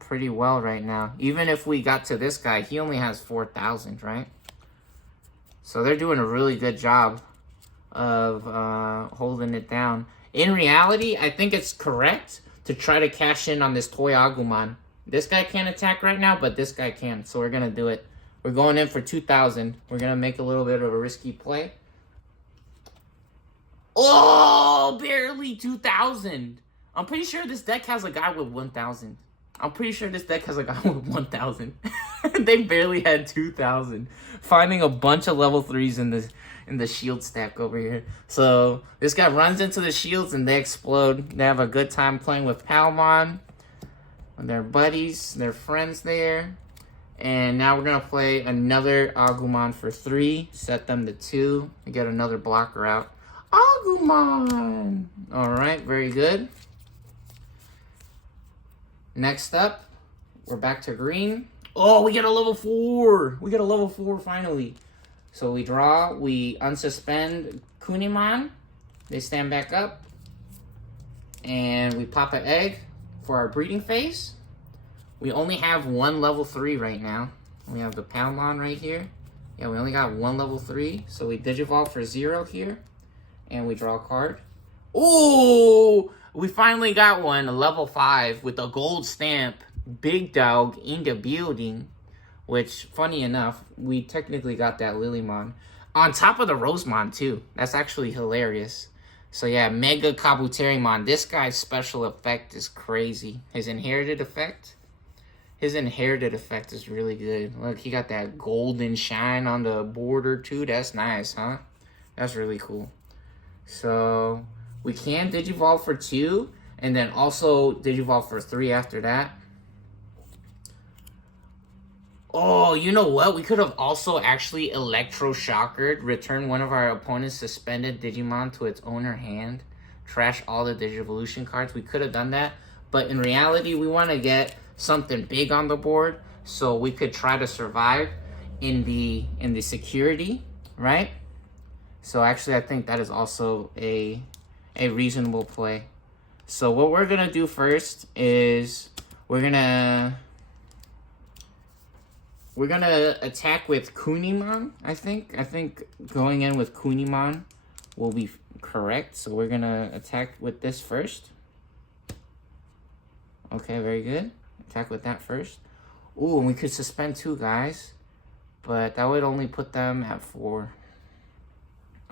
pretty well right now. Even if we got to this guy, he only has 4,000, right? So they're doing a really good job of holding it down. In reality, I think it's correct to try to cash in on this Toy Agumon. This guy can't attack right now, but this guy can. So we're going to do it. We're going in for 2,000. We're going to make a little bit of a risky play. Oh, barely 2,000. I'm pretty sure this deck has a guy with 1,000. I'm pretty sure this deck has a guy with 1,000. They barely had 2,000. Finding a bunch of level 3s in the shield stack over here. So this guy runs into the shields and they explode. They have a good time playing with Palmon. And their buddies, their friends there. And now we're going to play another Agumon for 3. Set them to 2. And get another blocker out. Agumon! Alright, very good. Next up, we're back to green. Oh, we get a level 4. We get a level 4 finally. So we draw, we unsuspend Kunimon. They stand back up. And we pop an egg for our breeding phase. We only have 1 level 3 right now. We have the Palmon right here. Yeah, we only got 1 level 3. So we Digivolve for 0 here. And we draw a card. Ooh! We finally got one, a level 5 with a gold stamp. Big dog in the building. Which, funny enough, we technically got that Lilymon. On top of the Rosemon, too. That's actually hilarious. So yeah, Mega Kabuterimon. This guy's special effect is crazy. His inherited effect? His inherited effect is really good. Look, he got that golden shine on the border, too. That's nice, huh? That's really cool. So we can Digivolve for 2, and then also Digivolve for 3 after that. Oh, you know what? We could have also actually Electroshockered, return one of our opponent's suspended Digimon to its owner hand, trash all the Digivolution cards. We could have done that, but in reality, we want to get something big on the board so we could try to survive in the security, right? So actually, I think that is also a reasonable play. So what we're gonna do first is we're gonna attack with Kunimon. I think going in with Kunimon will be correct. So we're gonna attack with this first. Okay, very good. Attack with that first. Ooh, and we could suspend 2 guys. but that would only put them at 4.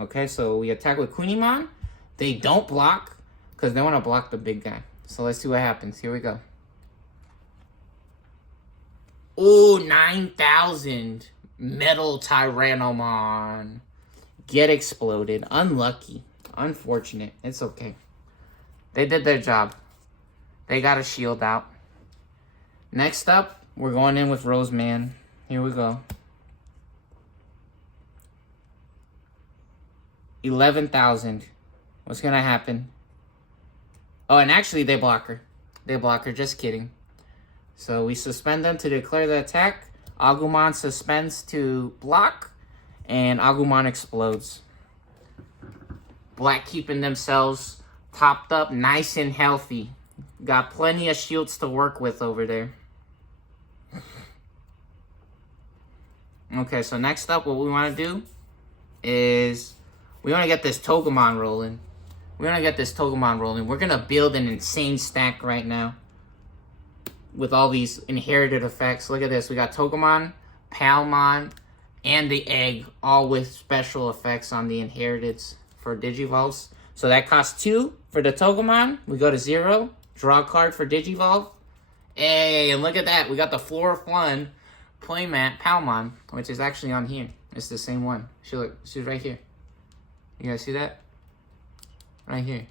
Okay, so we attack with Kunimon. They don't block because they want to block the big guy. So let's see what happens. Here we go. Oh, 9,000. Metal Tyrannomon. Get exploded. Unlucky. Unfortunate. It's okay. They did their job. They got a shield out. Next up, we're going in with Roseman. Here we go. 11,000. What's gonna happen? Oh, and actually they block her. They block her, just kidding. So we suspend them to declare the attack. Agumon suspends to block. And Agumon explodes. Black keeping themselves topped up nice and healthy. Got plenty of shields to work with over there. Okay, so next up what we want to do is we want to get this Togemon rolling. We're going to get this Togemon rolling. We're going to build an insane stack right now with all these inherited effects. Look at this. We got Togemon, Palmon, and the egg, all with special effects on the inheriteds for Digivolves. So that costs 2 for the Togemon. We go to 0. Draw a card for Digivolve. Hey, and look at that. We got the Floriflun playmat Palmon, which is actually on here. It's the same one. She's right here. You guys see that? Right here.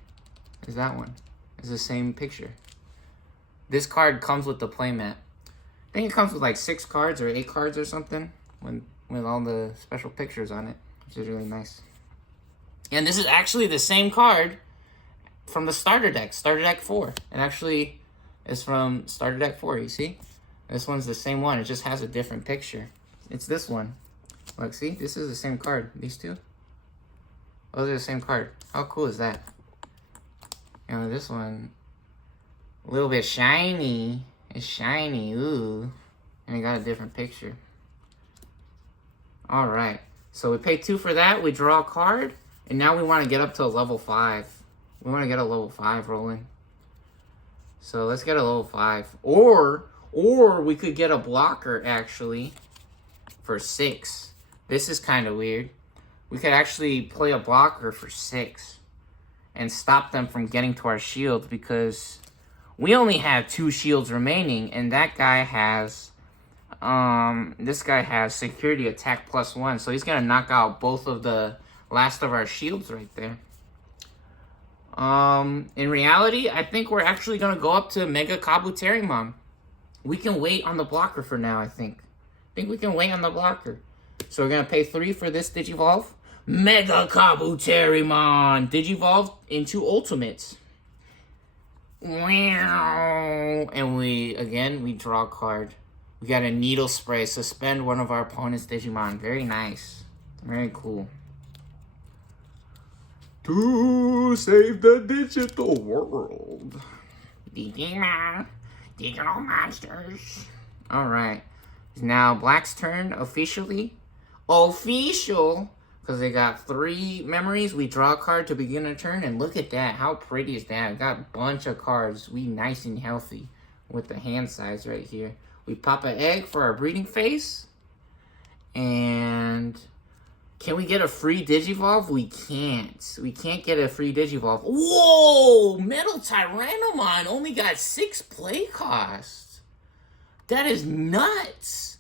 Is that one. It's the same picture. This card comes with the playmat. I think it comes with like 6 cards or 8 cards or something with all the special pictures on it, which is really nice. And this is actually the same card from the starter deck, starter deck 4. It actually is from starter deck 4, you see? This one's the same one, it just has a different picture. It's this one. Look, see? This is the same card. These two? Those are the same card. How cool is that? You know, this one, a little bit shiny. It's shiny, ooh. And it got a different picture. Alright, so we pay 2 for that. We draw a card. And now we want to get up to a level 5. We want to get a level 5 rolling. So let's get a level 5. Or we could get a blocker, actually, for 6. This is kind of weird. We could actually play a blocker for 6. And stop them from getting to our shield. Because we only have 2 shields remaining. And that guy has... this guy has security attack +1. So he's going to knock out both of the last of our shields right there. In reality, I think we're actually going to go up to Mega Kabuterimon. We can wait on the blocker for now, I think. I think we can wait on the blocker. So we're going to pay 3 for this Digivolve. Mega Kabuterimon! Digivolve into Ultimates. And we draw a card. We got a Needle Spray. Suspend one of our opponent's Digimon. Very nice. Very cool. To save the digital world. Digimon. Digital monsters. Alright. It's now Black's turn officially. Official. Because they got 3 memories. We draw a card to begin a turn. And look at that. How pretty is that? We got a bunch of cards. We nice and healthy. With the hand size right here. We pop an egg for our breeding phase. And can we get a free Digivolve? We can't. We can't get a free Digivolve. Whoa! Metal Tyrannomon only got 6 play costs. That is nuts.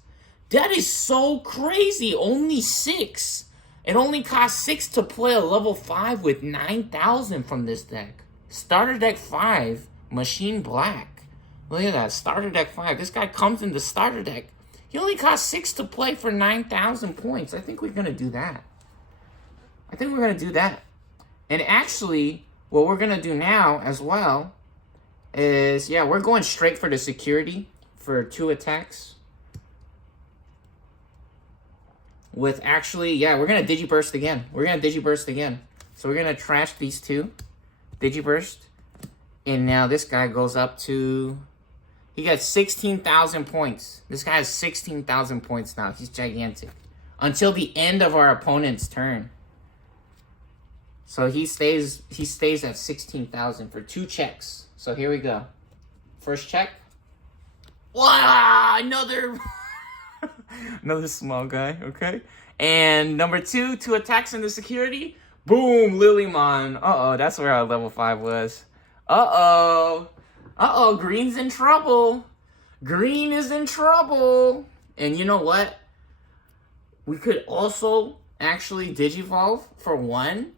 That is so crazy. Only 6. It only costs 6 to play a level 5 with 9,000 from this deck. Starter deck 5, Machine Black. Look at that, starter deck 5. This guy comes in the starter deck. He only costs 6 to play for 9,000 points. I think we're going to do that. And actually, what we're going to do now as well is, yeah, we're going straight for the security for 2 attacks. With actually, yeah, we're going to Digiburst again. So we're going to trash these 2. Digiburst. And now this guy goes up to... He got 16,000 points. This guy has 16,000 points now. He's gigantic. Until the end of our opponent's turn. So he stays at 16,000 for 2 checks. So here we go. First check. Wow, another Another small guy, okay? And number 2, 2 attacks into security. Boom, Lilymon. Uh-oh, that's where our level 5 was. Uh-oh. Uh-oh, Green's in trouble. Green is in trouble. And you know what? We could also actually Digivolve for 1,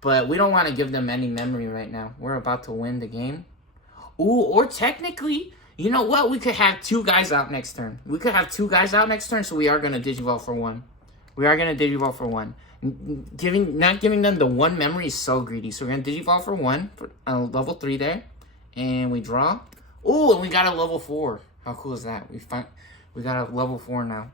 but we don't want to give them any memory right now. We're about to win the game. Ooh, or technically, you know what? We could have 2 guys out next turn. We could have 2 guys out next turn, so we are going to Digivolve for 1. We are going to Digivolve for 1. Not giving them the 1 memory is so greedy. So we're going to Digivolve for 1, for, level 3 there. And we draw. Ooh, and we got a level 4. How cool is that? We got a level 4 now.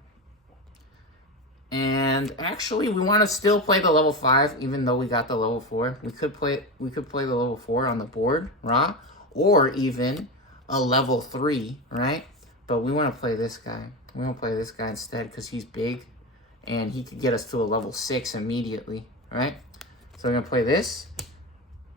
And actually, we want to still play the level 5, even though we got the level 4. We could play the level 4 on the board, right? Or even a level 3, right? But we want to play this guy. We want to play this guy instead because he's big, and he could get us to a level 6 immediately, right? So we're gonna play this.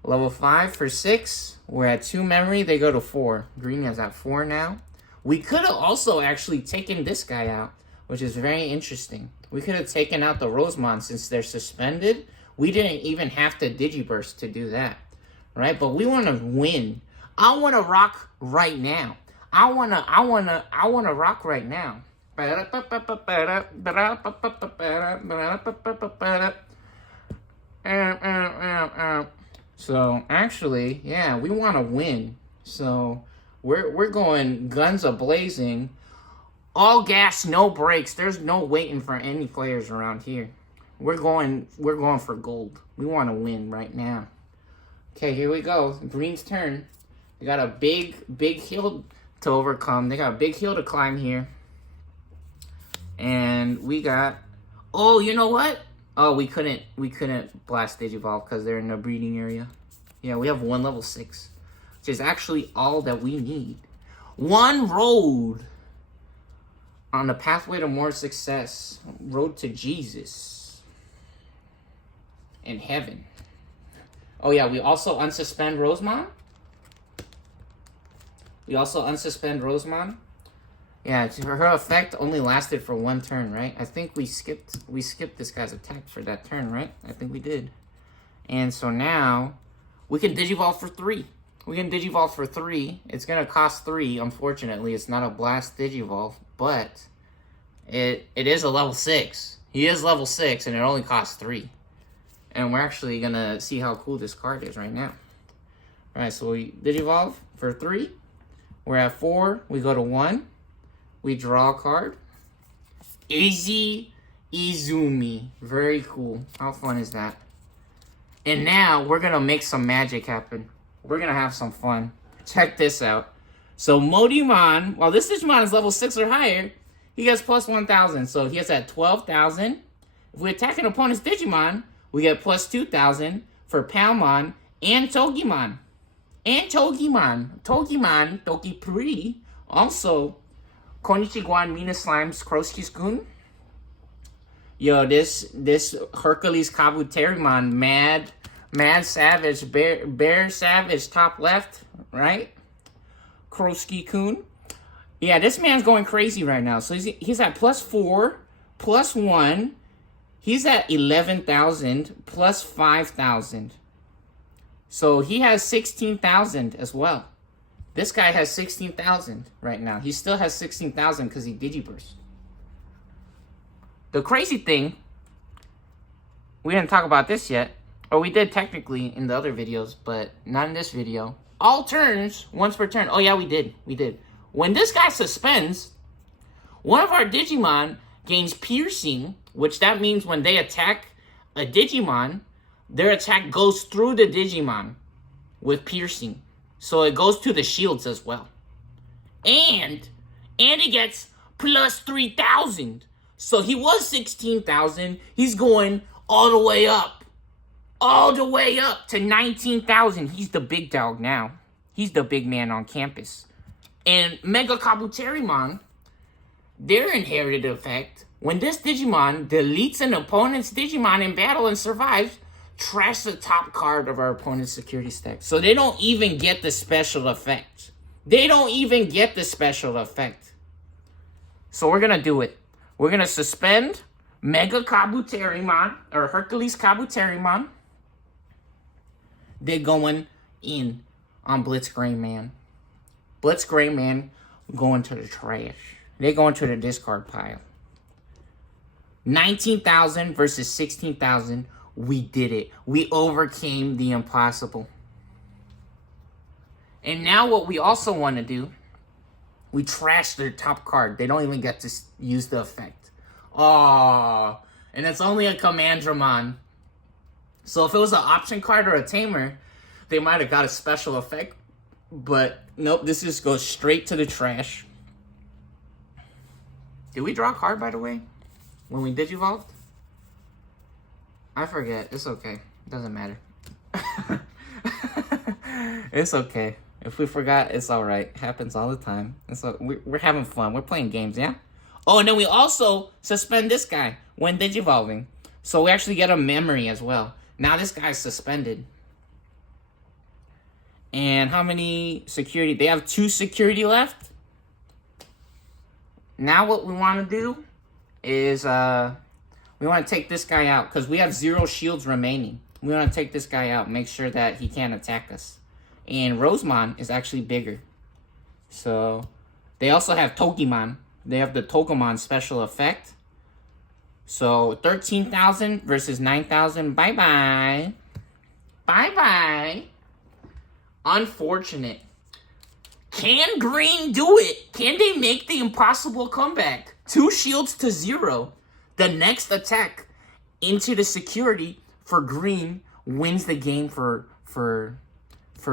Level 5 for 6. We're at 2 memory. They go to 4. Green is at 4 now. We could have also actually taken this guy out, which is very interesting. We could have taken out the Rosemon since they're suspended. We didn't even have to Digiburst to do that, right? But we want to win. I want to rock right now. I want to rock right now. So actually, yeah, we want to win. So we're going guns a-blazing. All gas, no brakes. There's no waiting for any players around here. We're going for gold. We want to win right now. Okay, here we go. Green's turn. They got a big hill to overcome. They got a big hill to climb here. And we got... Oh, you know what? Oh, we couldn't blast Digivolve because they're in the breeding area. Yeah, we have 1 level 6, which is actually all that we need. 1 road on the pathway to more success. Road to Jesus in heaven. Oh yeah, we also unsuspend Rosemon. Yeah, her effect only lasted for 1 turn, right? I think we skipped this guy's attack for that turn, right? I think we did. And so now we can Digivolve for 3. It's gonna cost 3. Unfortunately, it's not a blast Digivolve, but it is a level 6. He is level 6, and it only costs 3. And we're actually gonna see how cool this card is right now. All right, so we Digivolve for 3. We're at 4. We go to 1. We draw a card. Easy Izumi. Very cool. How fun is that? And now we're going to make some magic happen. We're going to have some fun. Check this out. So Modimon, while this Digimon is level 6 or higher, he gets plus 1,000. So he gets at 12,000. If we attack an opponent's Digimon, we get plus 2,000 for Palmon and Togimon. Togimon, Toki-Pri. Also, Konichiwa Mina Slime's Kroskis-kun. Yo, this Hercules Kabuterimon, mad savage, bear savage, top left, right? Kroski-kun. Yeah, this man's going crazy right now. So he's at plus 4, plus 1. He's at 11,000, plus 5,000. So he has 16,000 as well. This guy has 16,000 right now. He still has 16,000 because he Digiburst. The crazy thing, we didn't talk about this yet. Or we did technically in the other videos, but not in this video. All turns, once per turn. Oh yeah, we did. When this guy suspends, one of our Digimon gains piercing, which that means when they attack a Digimon, their attack goes through the Digimon with piercing. So it goes to the shields as well. And it gets plus 3,000. So he was 16,000. He's going all the way up. All the way up to 19,000. He's the big dog now. He's the big man on campus. And Mega Kabuterimon, their inherited effect, when this Digimon deletes an opponent's Digimon in battle and survives, trash the top card of our opponent's security stack. So they don't even get the special effect. So we're going to do it. We're going to suspend Mega Kabuterimon, or Hercules Kabuterimon. They're going in on Blitzcrank Man. Blitzcrank Man going to the trash. They're going to the discard pile. 19,000 versus 16,000. We did it. We overcame the impossible. And now what we also want to do, we trash their top card. They don't even get to use the effect. Oh, and it's only a Commandramon. So if it was an option card or a tamer, they might have got a special effect. But nope, this just goes straight to the trash. Did we draw a card, by the way, when we Digivolved? I forget. It's okay. Doesn't matter. It's okay. If we forgot, it's all right. Happens all the time. We're having fun. We're playing games, yeah? Oh, and then we also suspend this guy when Digivolving. So we actually get a memory as well. Now this guy's suspended. And how many security? They have 2 security left. Now what we want to do is we want to take this guy out because we have 0 shields remaining. We want to take this guy out, make sure that he can't attack us. And Rosemon is actually bigger. So they also have Tokimon. They have the Togemon special effect. So 13,000 versus 9,000. Bye-bye. Bye-bye. Unfortunate. Can Green do it? Can they make the impossible comeback? 2 shields to 0. The next attack into the security for Green wins the game for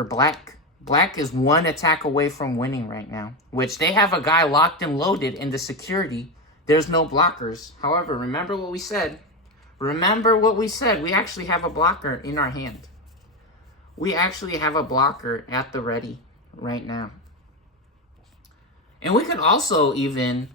Black. Black is 1 attack away from winning right now, which they have a guy locked and loaded in the security. There's no blockers. However, remember what we said. Remember what we said. We actually have a blocker in our hand. We actually have a blocker at the ready right now. And we could also even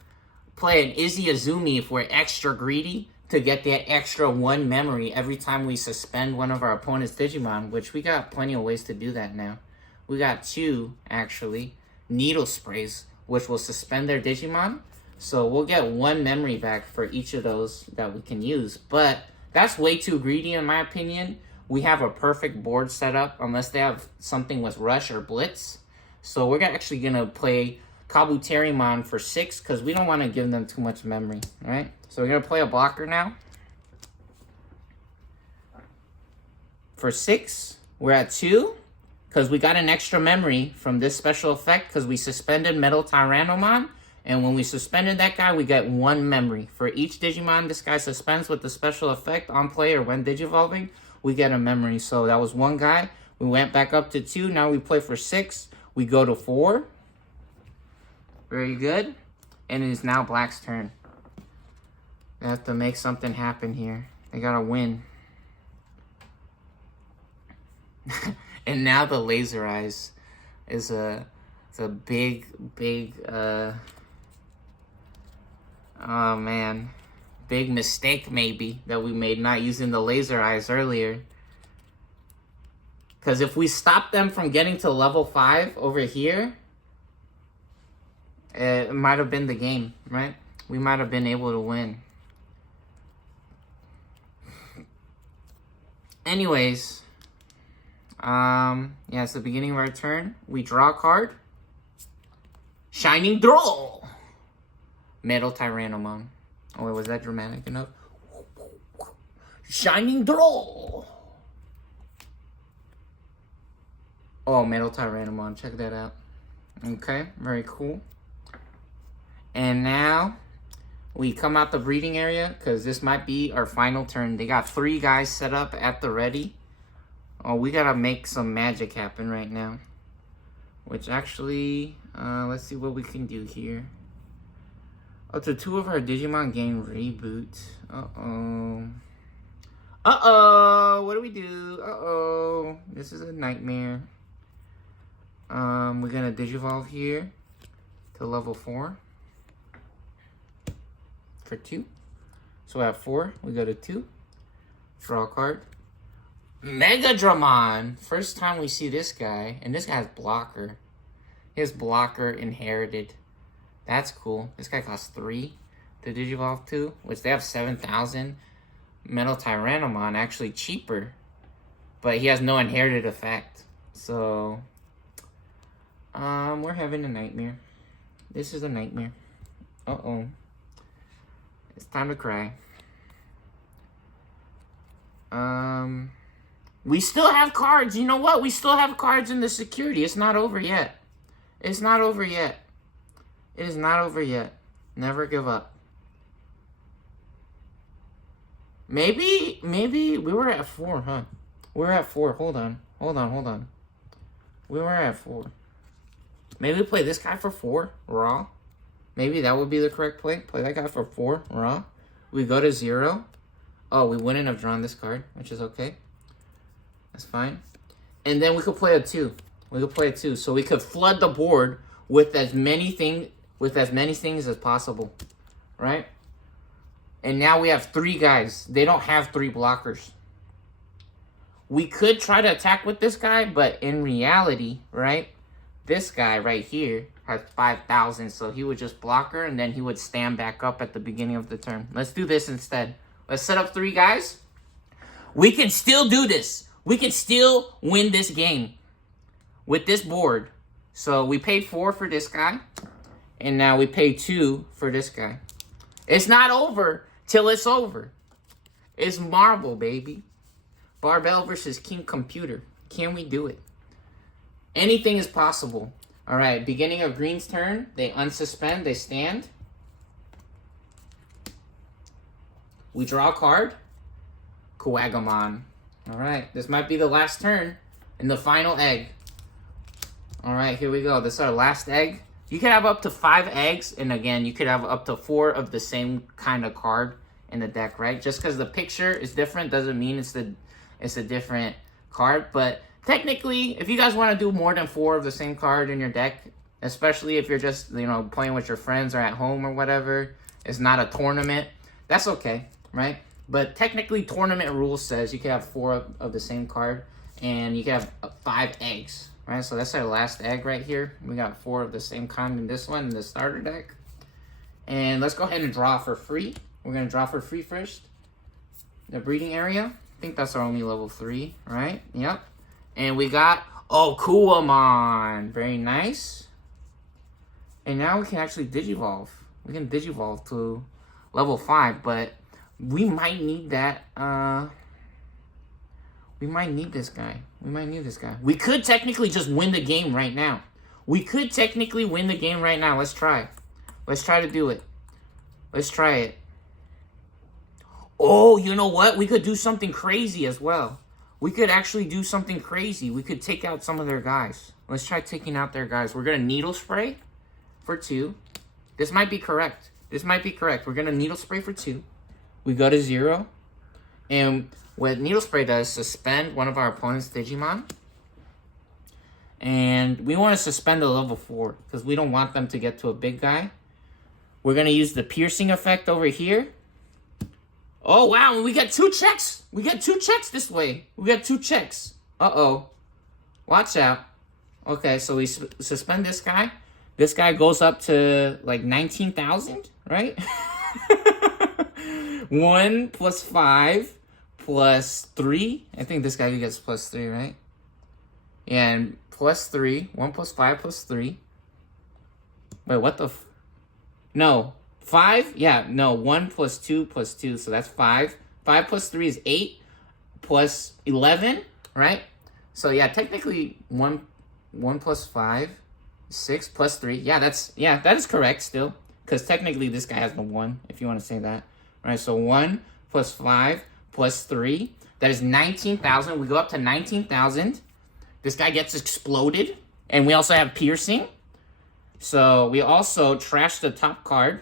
play an Izzy Azumi if we're extra greedy to get that extra 1 memory every time we suspend one of our opponent's Digimon, which we got plenty of ways to do that now. We got 2, actually, Needle Sprays, which will suspend their Digimon. So we'll get 1 memory back for each of those that we can use. But that's way too greedy in my opinion. We have a perfect board set up unless they have something with Rush or Blitz. So we're actually going to play Kabuterimon for 6 because we don't want to give them too much memory, right? So we're going to play a blocker now. For 6, we're at 2 because we got an extra memory from this special effect because we suspended Metal Tyrannomon. And when we suspended that guy, we get 1 memory. For each Digimon this guy suspends with the special effect on play or when Digivolving, we get a memory. So that was 1 guy. We went back up to 2. Now we play for 6. We go to 4. Very good. And it is now Black's turn. They have to make something happen here. They gotta win. And now the Laser Eyes is a big, oh man, big mistake maybe that we made not using the Laser Eyes earlier. Because if we stop them from getting to level 5 over here, it might have been the game, right? We might have been able to win. Anyways, yeah, it's the beginning of our turn. We draw a card. Shining Draw. Metal Tyrannomon. Oh, wait, was that dramatic enough? Shining Draw. Oh, Metal Tyrannomon. Check that out. Okay, very cool. And now we come out the breeding area because this might be our final turn. They got 3 guys set up at the ready. Oh, we gotta make some magic happen right now. Which actually, let's see what we can do here. Oh, to 2 of our Digimon game reboot. Uh-oh. Uh-oh, what do we do? Uh-oh, this is a nightmare. We're gonna Digivolve here to level 4. For 2. So at 4, we go to 2. Draw a card. Mega Dramon! First time we see this guy. And this guy has blocker. His blocker inherited. That's cool. This guy costs 3. the Digivolve to, which they have 7,000. Metal Tyrannomon, actually cheaper. But he has no inherited effect. So, we're having a nightmare. This is a nightmare. Uh-oh. It's time to cry. We still have cards. You know what? We still have cards in the security. It's not over yet. It's not over yet. It is not over yet. Never give up. Maybe we were at 4, huh? We're at 4. Hold on. We were at 4. Maybe play this guy for 4, raw. Maybe that would be the correct play. Play that guy for 4, raw. We go to 0. Oh, we wouldn't have drawn this card, which is okay. That's fine. And then we could play a 2. We could play a 2. So we could flood the board with as many things as possible. Right? And now we have 3 guys. They don't have 3 blockers. We could try to attack with this guy, but in reality, right? This guy right here has 5,000, so he would just block her, and then he would stand back up at the beginning of the turn. Let's do this instead. Let's set up 3 guys. We can still do this. We can still win this game with this board. So we paid 4 for this guy, and now we pay 2 for this guy. It's not over till it's over. It's Marvel, baby. Barbell versus King Computer. Can we do it? Anything is possible. All right, beginning of Green's turn. They unsuspend, they stand. We draw a card. Kuwagamon. All right, this might be the last turn and the final egg. All right, here we go. This is our last egg. You could have up to 5 eggs, and again, you could have up to 4 of the same kind of card in the deck, right? Just because the picture is different doesn't mean it's a different card. But technically, if you guys want to do more than 4 of the same card in your deck, especially if you're just, playing with your friends or at home or whatever, it's not a tournament, that's okay, right? But technically, tournament rules says you can have 4 of the same card, and you can have 5 eggs. Right, so that's our last egg right here. We got 4 of the same kind in this one, in the starter deck. And let's go ahead and draw for free. We're going to draw for free first. The breeding area. I think that's our only level 3, right? Yep. And we got Okuamon. Very nice. And now we can actually Digivolve. We can Digivolve to level 5, but we might need that. We might need this guy. We could technically just win the game right now. Let's try. Let's try to do it. Let's try it. Oh, you know what? We could do something crazy as well. We could actually do something crazy. We could take out some of their guys. Let's try taking out their guys. We're going to Needle Spray for 2. This might be correct. We're going to Needle Spray for 2. We go to 0. And what Needle Spray does, suspend one of our opponent's Digimon. And we want to suspend a level 4, because we don't want them to get to a big guy. We're going to use the piercing effect over here. Oh, wow, we got 2 checks. We got 2 checks this way. Uh-oh. Watch out. Okay, so we suspend this guy. This guy goes up to, like, 19,000, right? 1 plus 5 plus 3. I think this guy gets plus 3, right? Yeah, and plus 3. 1 plus 5 plus 3. Wait, what the no. 5? Yeah, no. 1 plus 2 plus 2. So that's 5. 5 plus 3 is 8. Plus 11, right? So yeah, technically 1 plus 5, 6 plus 3. Yeah, that is correct still. Because technically this guy has the 1, if you want to say that. Right, so 1 plus 5 plus 3. That is 19,000. We go up to 19,000. This guy gets exploded. And we also have piercing. So we also trash the top card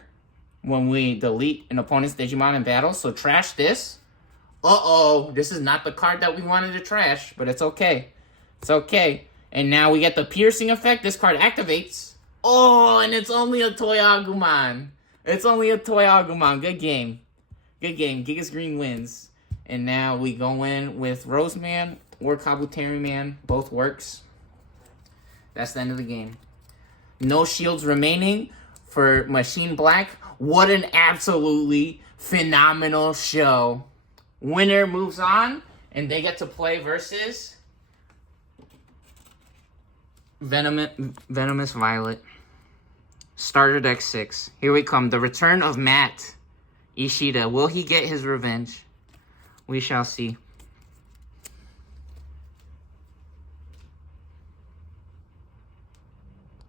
when we delete an opponent's Digimon in battle. So trash this. Uh-oh. This is not the card that we wanted to trash. But it's okay. It's okay. And now we get the piercing effect. This card activates. Oh, and it's only a Toy Agumon. Good game. Gigas Green wins. And now we go in with Roseman or Kabuteri Man. Both works. That's the end of the game. No shields remaining for Machine Black. What an absolutely phenomenal show. Winner moves on, and they get to play versus Venomous Violet. Starter deck 6. Here we come. The return of Matt Ishida. Will he get his revenge? We shall see.